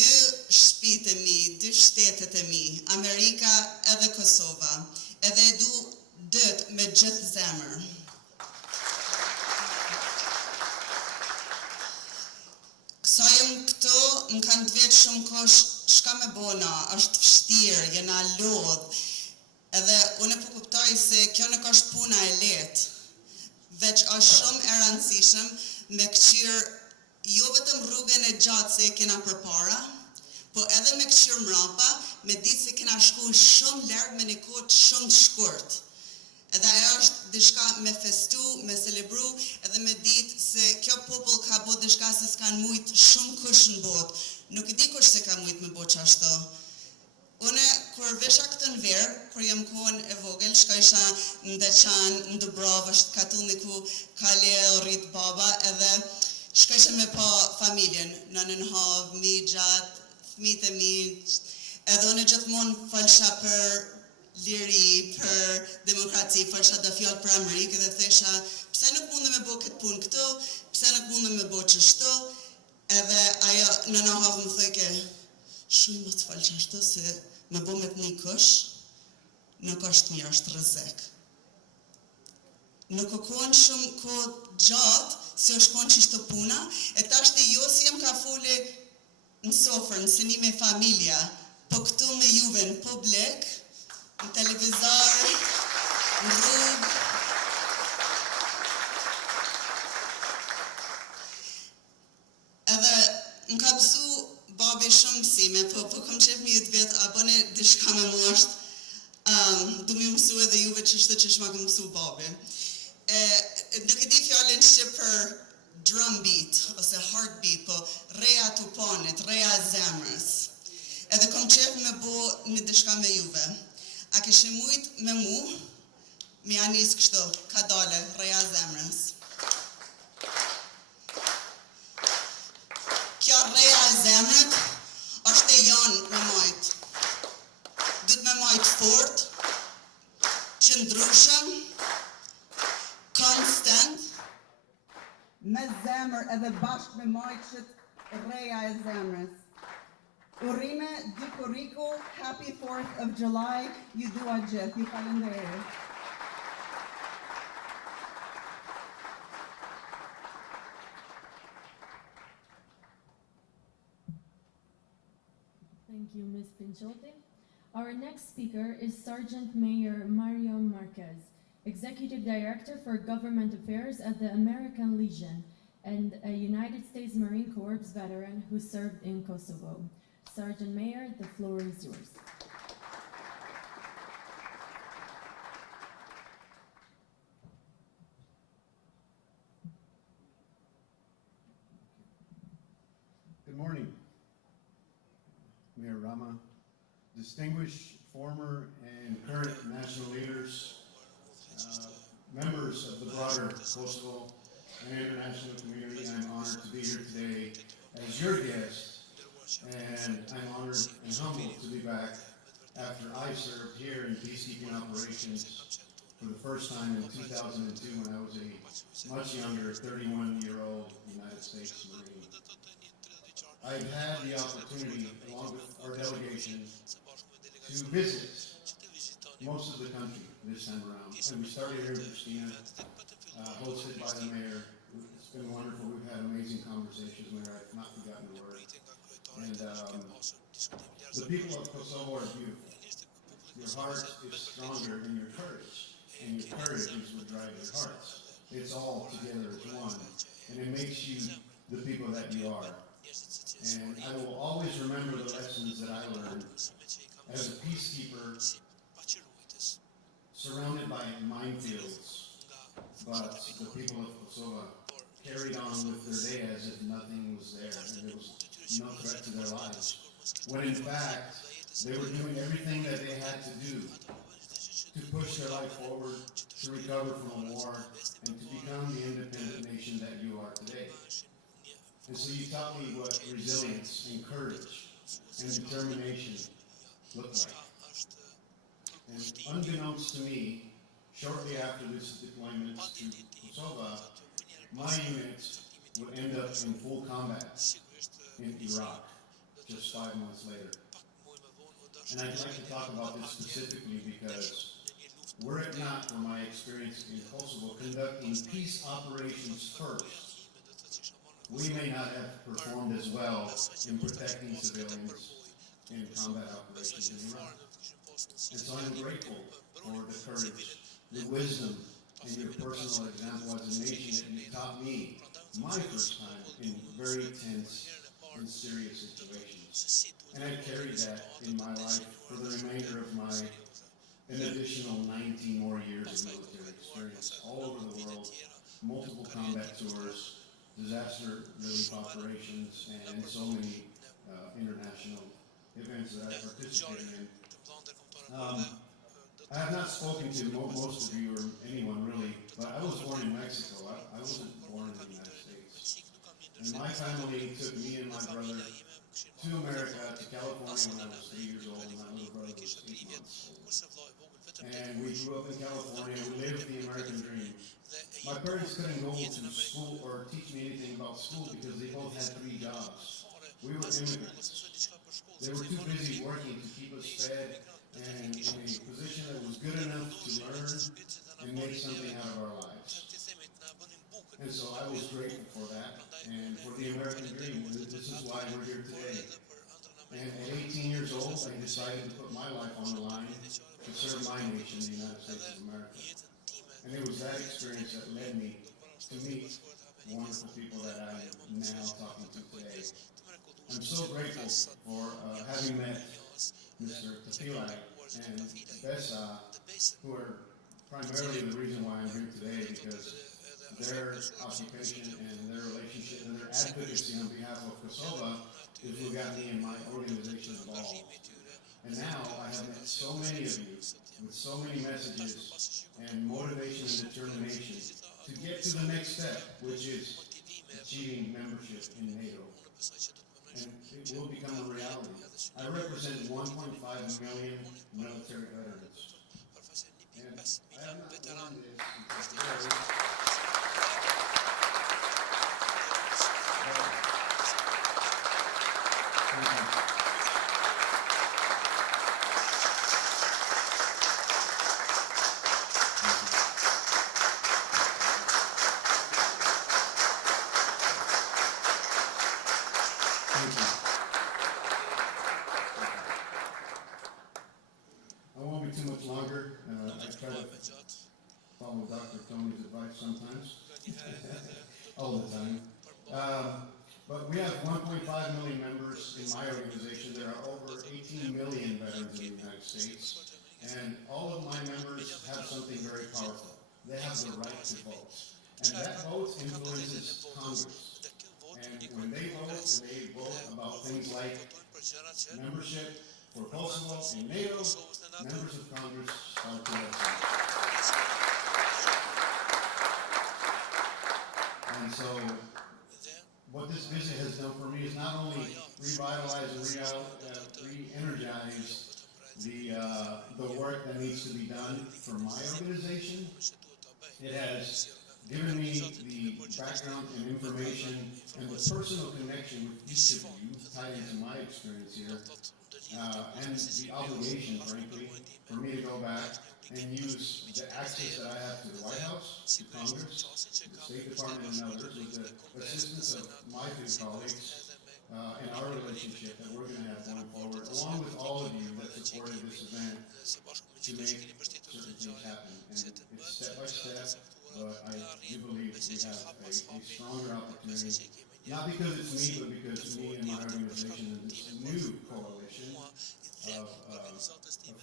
2 shtëpitë e mi, 2 shtetet e mi, Amerika edhe Kosova, edhe e du dëtë me gjithë zemër. Kësa jem këto, më kanë të vetë shumë kosh, shka me bona, është vështirë, jena lodhë, edhe unë po kuptoj se kjo nuk është puna e letë, veç është shumë e rëndësishëm me këqyrë jo vetëm rrugën e gjatë se kena përpara, po edhe me këqyrë mrapa, me ditë se kena shku shumë lërgë me një kohë shumë të shkurtë. Edhe ajo është dishka me festu, me celebru, edhe me ditë se kjo popull ka bo dishka se s'kan mujt shumë kush në botë. Nuk I di kush se ka mujt me bo qashto. Une, kur vesha këtë në verë, kur jam kohën e vogël, shka isha në Deçan, në Dubrovë, është katullni ku ka le rrit baba, edhe shka isha me pa familjen, nënën havë, migjat, fëmijët e mi, edhe une gjithmonë falsha për liri, për demokraci, falsha da fjallë për Amerikë, dhe thesha, pse nuk mundë me bo këtë punë këto, pse nuk mundë me bo qështo, edhe ajo në havë më thëjke, shumë më të falë qashto, se me bo me të një kësh, nuk është mirë, është rëzek. Nuk o konë shumë kohë gjatë, se është konë qishto puna, e ta është jo si jem ka fole në sofrë, në seni me familja, po këtu me juve në publik, në televizor, në rrugë. Edhe më ka pësu babi shumë mësime, po kom qef mi jetë vetë, a bëne dishka me moshtë, du mi mësu edhe juve qështë që shma këmë mësu babi. Nuk e di fjallin që për drum beat, ose heartbeat, po reja të ponit, reja zemrës. Edhe kom qef me bo një dishka me juve. A kështë mujt me mu, mi anis kështu, ka dole, reja zemrës. Kjo reja zemrët është e janë me majt. Dut me majt fort, qëndrushëm, constant, me zemër edhe bashkë me majt që Rreja e zemrës. Urime, dikuriku, Happy 4th of July, ju dua gjithë, ju falenderoj. Thank you, Ms. Pinchote. Our next speaker is Sergeant Mayor Mario Marquez, Executive Director for Government Affairs at the American Legion and a United States Marine Corps veteran who served in Kosovo. Sergeant Mayor, the floor is yours. Good morning, Mayor Rama, distinguished former and current national leaders, members of the broader Kosovo and international community. I'm honored to be here today as your guest, and I'm honored and humbled to be back after I served here in peacekeeping operations for the first time in 2002 when I was a much younger 31-year-old United States Marine. I've had the opportunity, along with our delegation, to visit most of the country this time around. And we started here in Prishtina, hosted by the mayor. It's been wonderful. We've had amazing conversations, Mayor. I've not forgotten the word. And the people of Kosovo are beautiful. Your heart is stronger than your courage, and your courage is what drives your hearts. It's all together as one, and it makes you the people that you are. And I will always remember the lessons that I learned as a peacekeeper surrounded by minefields, but the people of Kosovo carried on with their day as if nothing was there and there was no threat to their lives, when in fact they were doing everything that they had to do to push their life forward, to recover from a war, and to become the independent nation that you are today. And so you taught me what resilience and courage and determination look like. And unbeknownst to me, shortly after this deployment to Kosova, my unit would end up in full combat in Iraq just 5 months later. And I'd like to talk about this specifically because were it not for my experience in Kosovo conducting peace operations first, we may not have performed as well in protecting civilians in combat operations in Iraq. And so I'm grateful for the courage, the wisdom, and your personal example as a nation that you taught me my first time in very tense and serious situations. And I've carried that in my life for the remainder of an additional 19 more years of military experience all over the world, multiple combat tours, disaster relief operations, and so many international events that I participated in. I have not spoken to most of you or anyone really, but I was born in Mexico. I wasn't born in the United States. And my family took me and my brother to America, to California when I was 3 years old, and my little brother was 8 months old. And we grew up in California, we lived the American dream. My parents couldn't go to school or teach me anything about school because they both had 3 jobs. We were immigrants. They were too busy working to keep us fed and in a position that was good enough to learn and make something out of our lives. And so I was grateful for that and for the American dream. This is why we're here today. And at 18 years old, I decided to put my life on the line to serve my nation, the United States of America. And it was that experience that led me to meet the wonderful people that I'm now talking to today. I'm so grateful for having met Mr. Tafilai and Besa, who are primarily the reason why I'm here today, because their occupation and their relationship and their advocacy on behalf of Kosova is what got me and my organization involved. And now I have met so many of you with so many messages and motivation and determination to get to the next step, which is achieving membership in NATO. And it will become a reality. I represent 1.5 million military veterans. And I have not done this today. all the time. But we have 1.5 million members in my organization. There are over 18 million veterans in the United States. And all of my members have something very powerful. They have the right to vote. And that vote influences Congress. And when they vote about things like membership for Kosovo and NATO, members of Congress start to listen. And so, what this visit has done for me is not only revitalize and re-energize the work that needs to be done for my organization, it has given me the background and information and the personal connection with each of you tied into my experience here, and the obligation, frankly, for me to go back and use the access that I have to the White House, to Congress, the State Department, and others, with the assistance of my two colleagues, and our relationship that we're going to have going forward, along with all of you that supported this event, to make certain things happen. And it's step by step, but I do believe we have a stronger opportunity, not because it's me, but because me and my organization and this new coalition of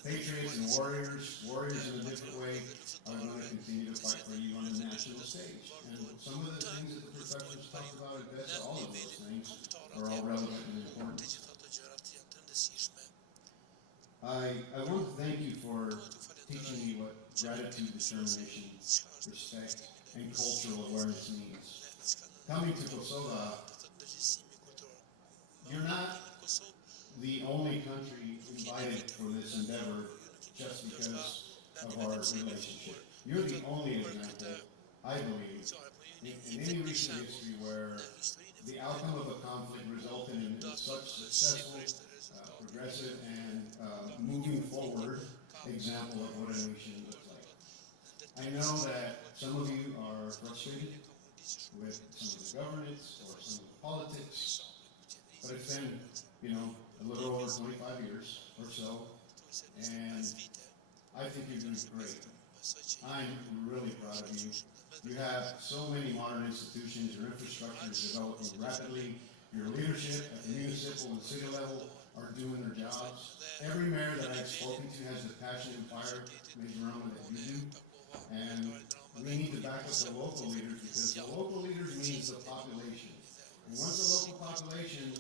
patriots and warriors in a different way, are going to continue to fight for you on the national stage. And some of the things that the professors talked about, I bet all of those things are all relevant and important. I want to thank you for teaching me what gratitude, determination, respect, and cultural awareness means. Coming to Kosova, you're not the only country invited for this endeavor just because of our relationship. You're the only example, I believe, in any recent history where the outcome of a conflict resulted in such successful, progressive, and moving forward example of what a nation looks like. I know that some of you are frustrated with some of the governance or some of the politics, but it's been, a little over 25 years or so, and I think you're doing great. I'm really proud of you. You have so many modern institutions, your infrastructure is developing rapidly, your leadership at the municipal and city level are doing their jobs. Every mayor that I've spoken to has the passion and fire, Major Roma, that you do, and we need to back up the local leaders, because the local leaders means the population. And once the local population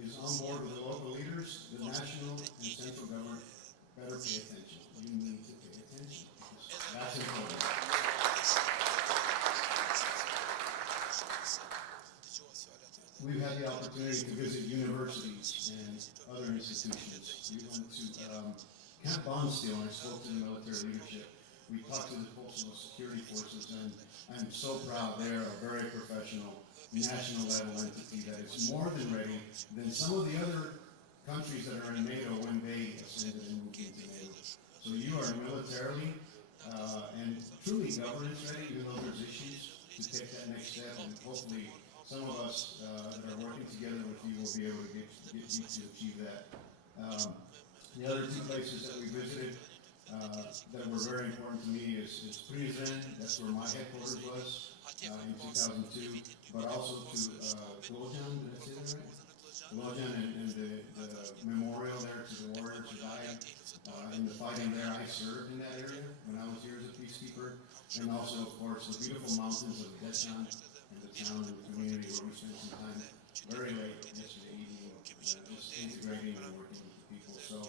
is on board with the local leaders, the national and central government better pay attention. You need to pay attention. That's important. We've had the opportunity to visit universities and other institutions. We went to Camp Bondsteel and I spoke to the military leadership. We talked to the Kosovo security forces, and I'm so proud they're a very professional national level entity that is more than ready than some of the other countries that are in NATO when they ascended and moved into NATO. So you are militarily and truly governance ready, even though there's issues, to take that next step, and hopefully some of us that are working together with you will be able to get you to achieve that. The other two places that we visited that were very important to me is Prishtina, that's where my headquarters was in 2002, but also to Lojan, did I say that right? Lojan and the memorial there to the warriors who died in the fighting there. I served in that area when I was here as a peacekeeper, and also, of course, the beautiful mountains of Deshan and the town and the community where we spent some time very late yesterday evening, just integrating and working with the people. So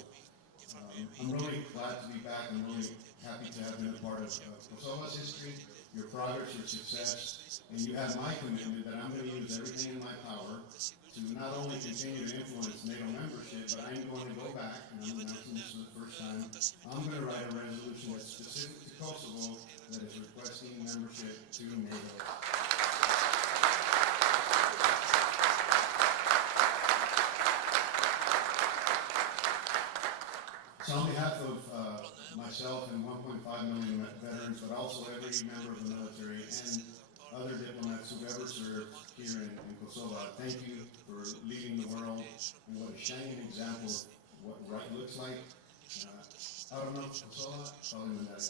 I'm really glad to be back. I'm really happy to have been a part of Kosova's history, your progress, your success, and you have my commitment that I'm going to use everything in my power to not only continue to influence NATO membership, but I'm going to go back, and I'm announcing this for the first time, I'm going to write a resolution that's specific to Kosovo that is requesting membership to NATO. So on behalf of myself and 1.5 million veterans, but also every member of the military and other diplomats who've ever served here in Kosovo, thank you for leading the world and what a shining example of what right looks like. I don't know, Kosova, probably when that.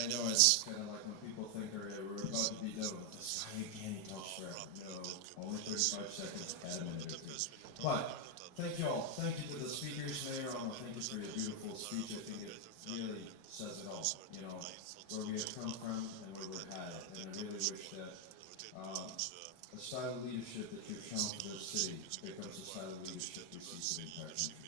I know it's kind of like when people think we're about to be done. This guy again, he talks forever. No, only 35 seconds, add a minute or two. But thank you all. Thank you to the speakers, Mayor. Thank you for your beautiful speech. I think it really says it all. You know, where we have come from and where we're headed. And I really wish that the style of leadership that you've shown for this city becomes the style of leadership we see for the entire country.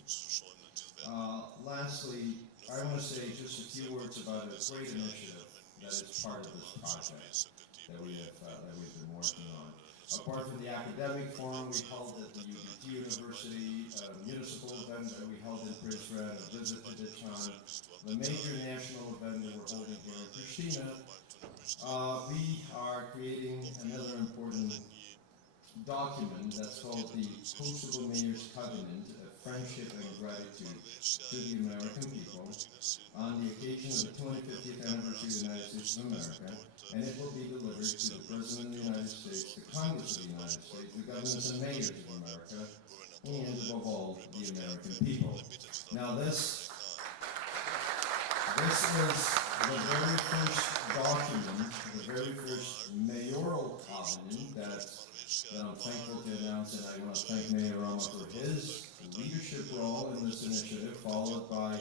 Lastly, I want to say just a few words about a great initiative that is part of this project that we've been working on. Apart from the academic forum we held at the UBT University, a municipal event that we held in Prishtina, a visit to Ditchan, the major national event that we're holding here in Prishtina, we are creating another important document that's called the Kosova Mayor's Covenant of Friendship and Gratitude to the American people on the occasion of the 250th anniversary of the United States of America, and it will be delivered to the President of the United States, the Congress of the United States, the governors and mayors of America, and above all, the American people. Now this is the very first document, the very first mayoral covenant that I'm thankful to announce, and I want to thank Mayor Rama for his leadership role in this initiative, followed by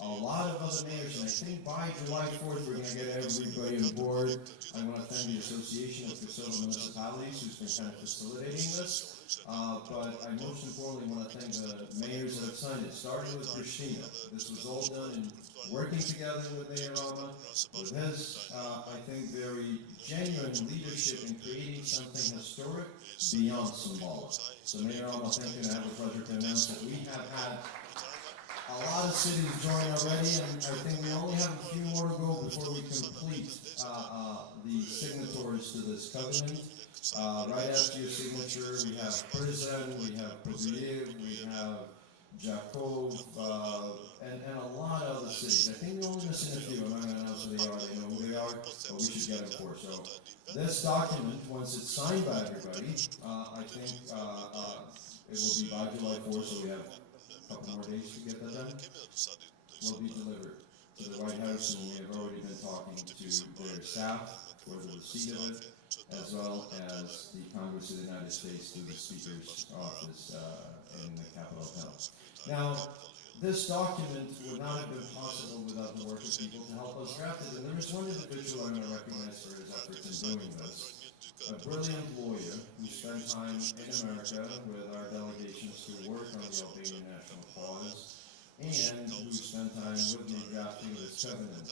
a lot of other mayors, and I think by July 4th we're going to get everybody on board. I want to thank the Association of Kosova Municipalities who's been kind of facilitating this, but I most importantly want to thank the mayors that have signed it, starting with Prishtina. This was all done in working together with Mayor Rama, with his, I think, very genuine leadership in creating something historic beyond symbolic. So Mayor Rama, thank you, and I have a pleasure to announce that we have had a lot of cities join already, and I think we only have a few more to go before we complete the signatories to this covenant. Right after your signature, we have Prizren, we have Poziyev, we have Jakov, and a lot of other cities. I think we're only missing a few. I'm not going to announce who they are. They know who they are, but we should get them for. So this document, once it's signed by everybody, I think it will be by July 4th, so we have a couple more days to get that done. Will be delivered to the White House, and we have already been talking to their staff for the receipt of it, as well as the Congress of the United States through the Speaker's office in the Capitol Hill. Now, this document would not have been possible without the work of people to help us draft it, and there is one individual I'm going to recognize for his efforts in doing this, a brilliant lawyer who spent time in America with our delegations who work on the Albanian national cause, and who spent time with me drafting this covenant.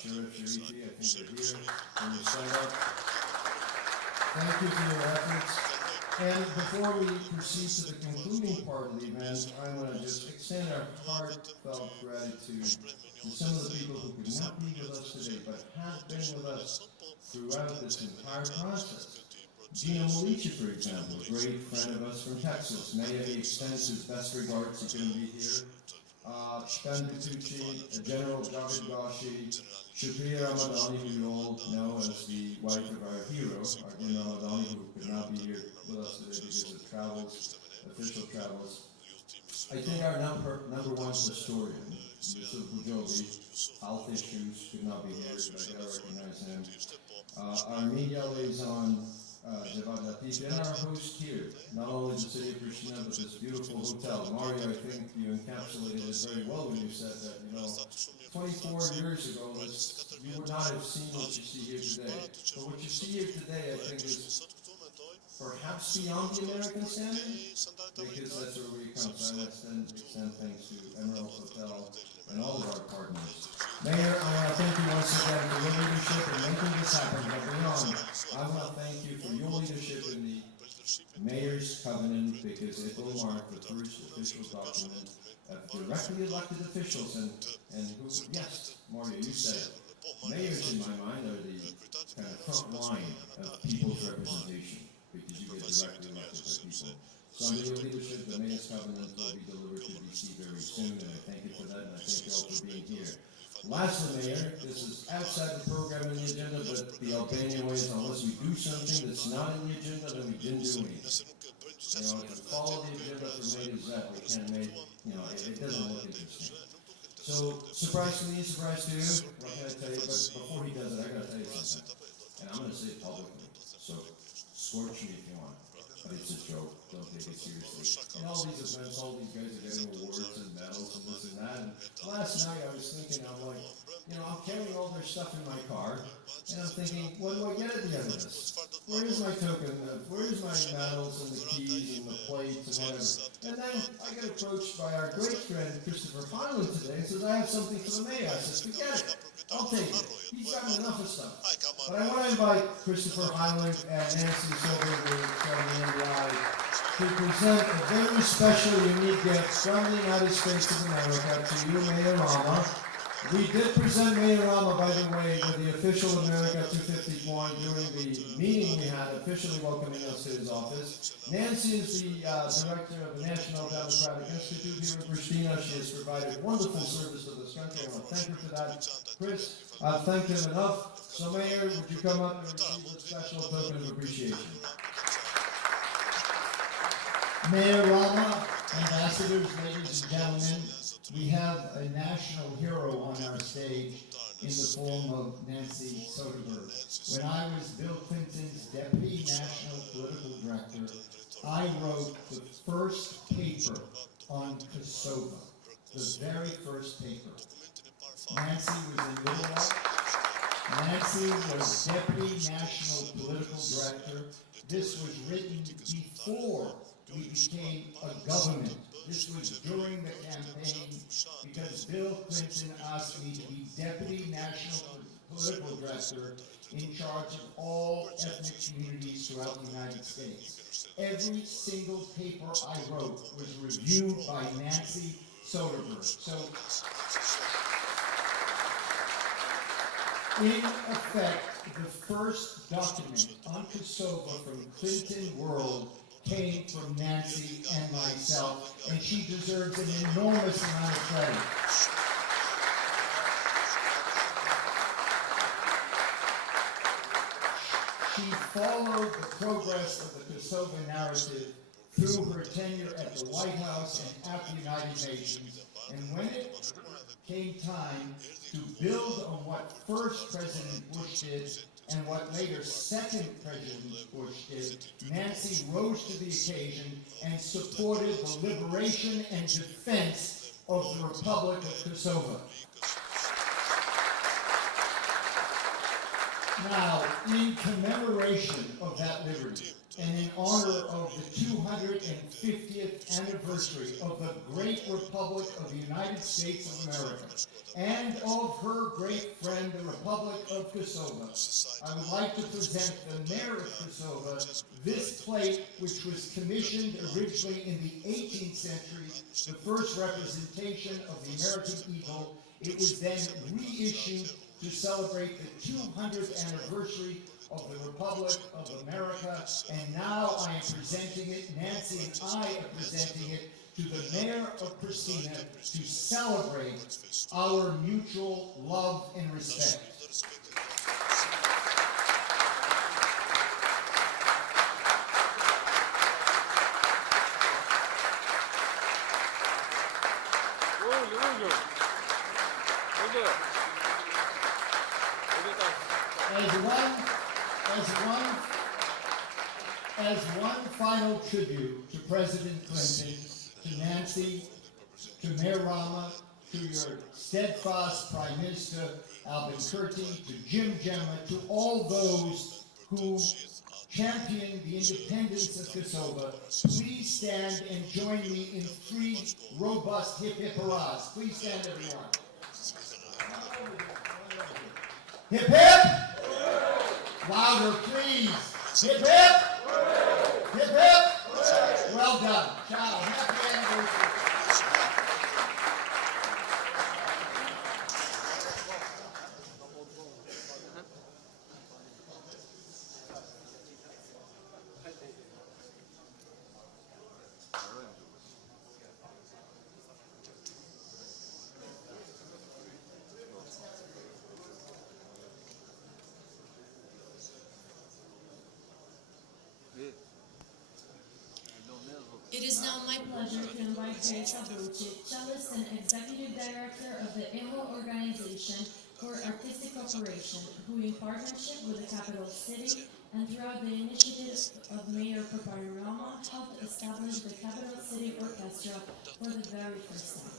Sheriff Sharifi, I think you're here. Can you stand up? Thank you for your efforts. And before we proceed to the concluding part of the event, I want to just extend our heartfelt gratitude to some of the people who could not be with us today, but have been with us throughout this entire process. Gina Malici, for example, a great friend of us from Texas. May he extends his best regards. He couldn't be here. Shpen Bitucci, General David Gashi, Shubhir Ramadani, who you all know as the wife of our hero, Arjun Ramadani, who could not be here with us today because of travels, official travels. I think our number one historian, Yusuf Bujobi, health issues, could not be here, but I gotta recognize him. Our media liaison, Javad Latif, and our host here, not only the city of Prishtina, but this beautiful hotel. Mario, I think you encapsulated it very well when you said that, 24 years ago, you would not have seen what you see here today. But what you see here today, I think, is perhaps beyond the American standard, because that's where we come. So I extend thanks to Emerald Hotel and all of our partners. Mayor, I want to thank you once again for your leadership in making this happen. But beyond, I want to thank you for your leadership in the Mayor's Covenant, because it will mark the first official document of directly elected officials, and who, yes, Mario, you said it. Mayors, in my mind, are the kind of front line of people's representation, because you get directly elected by people. So under your leadership, the Mayor's Covenant will be delivered to DC very soon, and I thank you for that, and I thank you all for being here. Lastly, Mayor, this is outside the program in the agenda, but the Albanian way is unless we do something that's not in the agenda, then we didn't do anything. If you follow the agenda from A to Z, we can't make, it doesn't look interesting. So, surprise to me, surprise to you. I tell you, but before he does it, I gotta tell you something. And I'm gonna say it publicly, so scorch me if you want. But it's a joke, don't take it seriously. And all these events, all these guys are getting awards and medals and this and that. And last night I was thinking, I'm like, I'm carrying all their stuff in my car, and I'm thinking, what do I get at the end of this? Where is my token? Where is my medals and the keys and the plates and whatever? And then I get approached by our great friend Christopher Highland today and says, I have something for the mayor. I said, forget it. I'll take it. He's got enough of stuff. But I want to invite Christopher Highland and Nancy Silver from the NDI to present a very special, unique gift from the United States of America to you, Mayor Rama. We did present Mayor Rama, by the way, with the official America 250 coin during the meeting we had, officially welcoming us to his office. Nancy is the director of the National Democratic Institute here in Prishtina. She has provided wonderful service to this country. I want to thank her for that. Chris, I've thanked him enough. So, Mayor, would you come up and receive a special token of appreciation? Mayor Rama, ambassadors, ladies and gentlemen, we have a national hero on our stage in the form of Nancy Soderberg. When I was Bill Clinton's Deputy National Political Director, I wrote the first paper on Kosova, the very first paper. Nancy was in Little Rock. Nancy was Deputy National Political Director. This was written before we became a government. This was during the campaign because Bill Clinton asked me to be Deputy National Political Director in charge of all ethnic communities throughout the United States. Every single paper I wrote was reviewed by Nancy Soderberg. So, in effect, the first document on Kosova from Clinton World came from Nancy and myself, and she deserves an enormous amount of credit. She followed the progress of the Kosova narrative through her tenure at the White House and at the United Nations, and when it came time to build on what first President Bush did and what later second President Bush did, Nancy rose to the occasion and supported the liberation and defense of the Republic of Kosova. Now, in commemoration of that liberty, and in honor of the 250th anniversary of the great Republic of the United States of America, and of her great friend, the Republic of Kosova, I would like to present the Mayor of Kosova this plate, which was commissioned originally in the 18th century, the first representation of the American eagle. It was then reissued to celebrate the 200th anniversary of the Republic of America, and now I am presenting it, Nancy and I are presenting it to the Mayor of Prishtina to celebrate our mutual love and respect. As one final tribute to President Clinton, to Nancy, to Mayor Rama, to your steadfast Prime Minister Albin Kurti, to Jim Gemma, to all those who championed the independence of Kosova, please stand and join me in 3 robust hip hip hurrahs. Please stand, everyone. Hip hip! Louder, please. Hip hip! Hip hip! Well done. Ciao. Happy anniversary. It is now my pleasure to invite Jay Sabuchi, cellist and executive director of the AMO organization, for artistic cooperation, who in partnership with the capital city and throughout the initiative of Mayor Papararama helped establish the capital city orchestra for the very first time.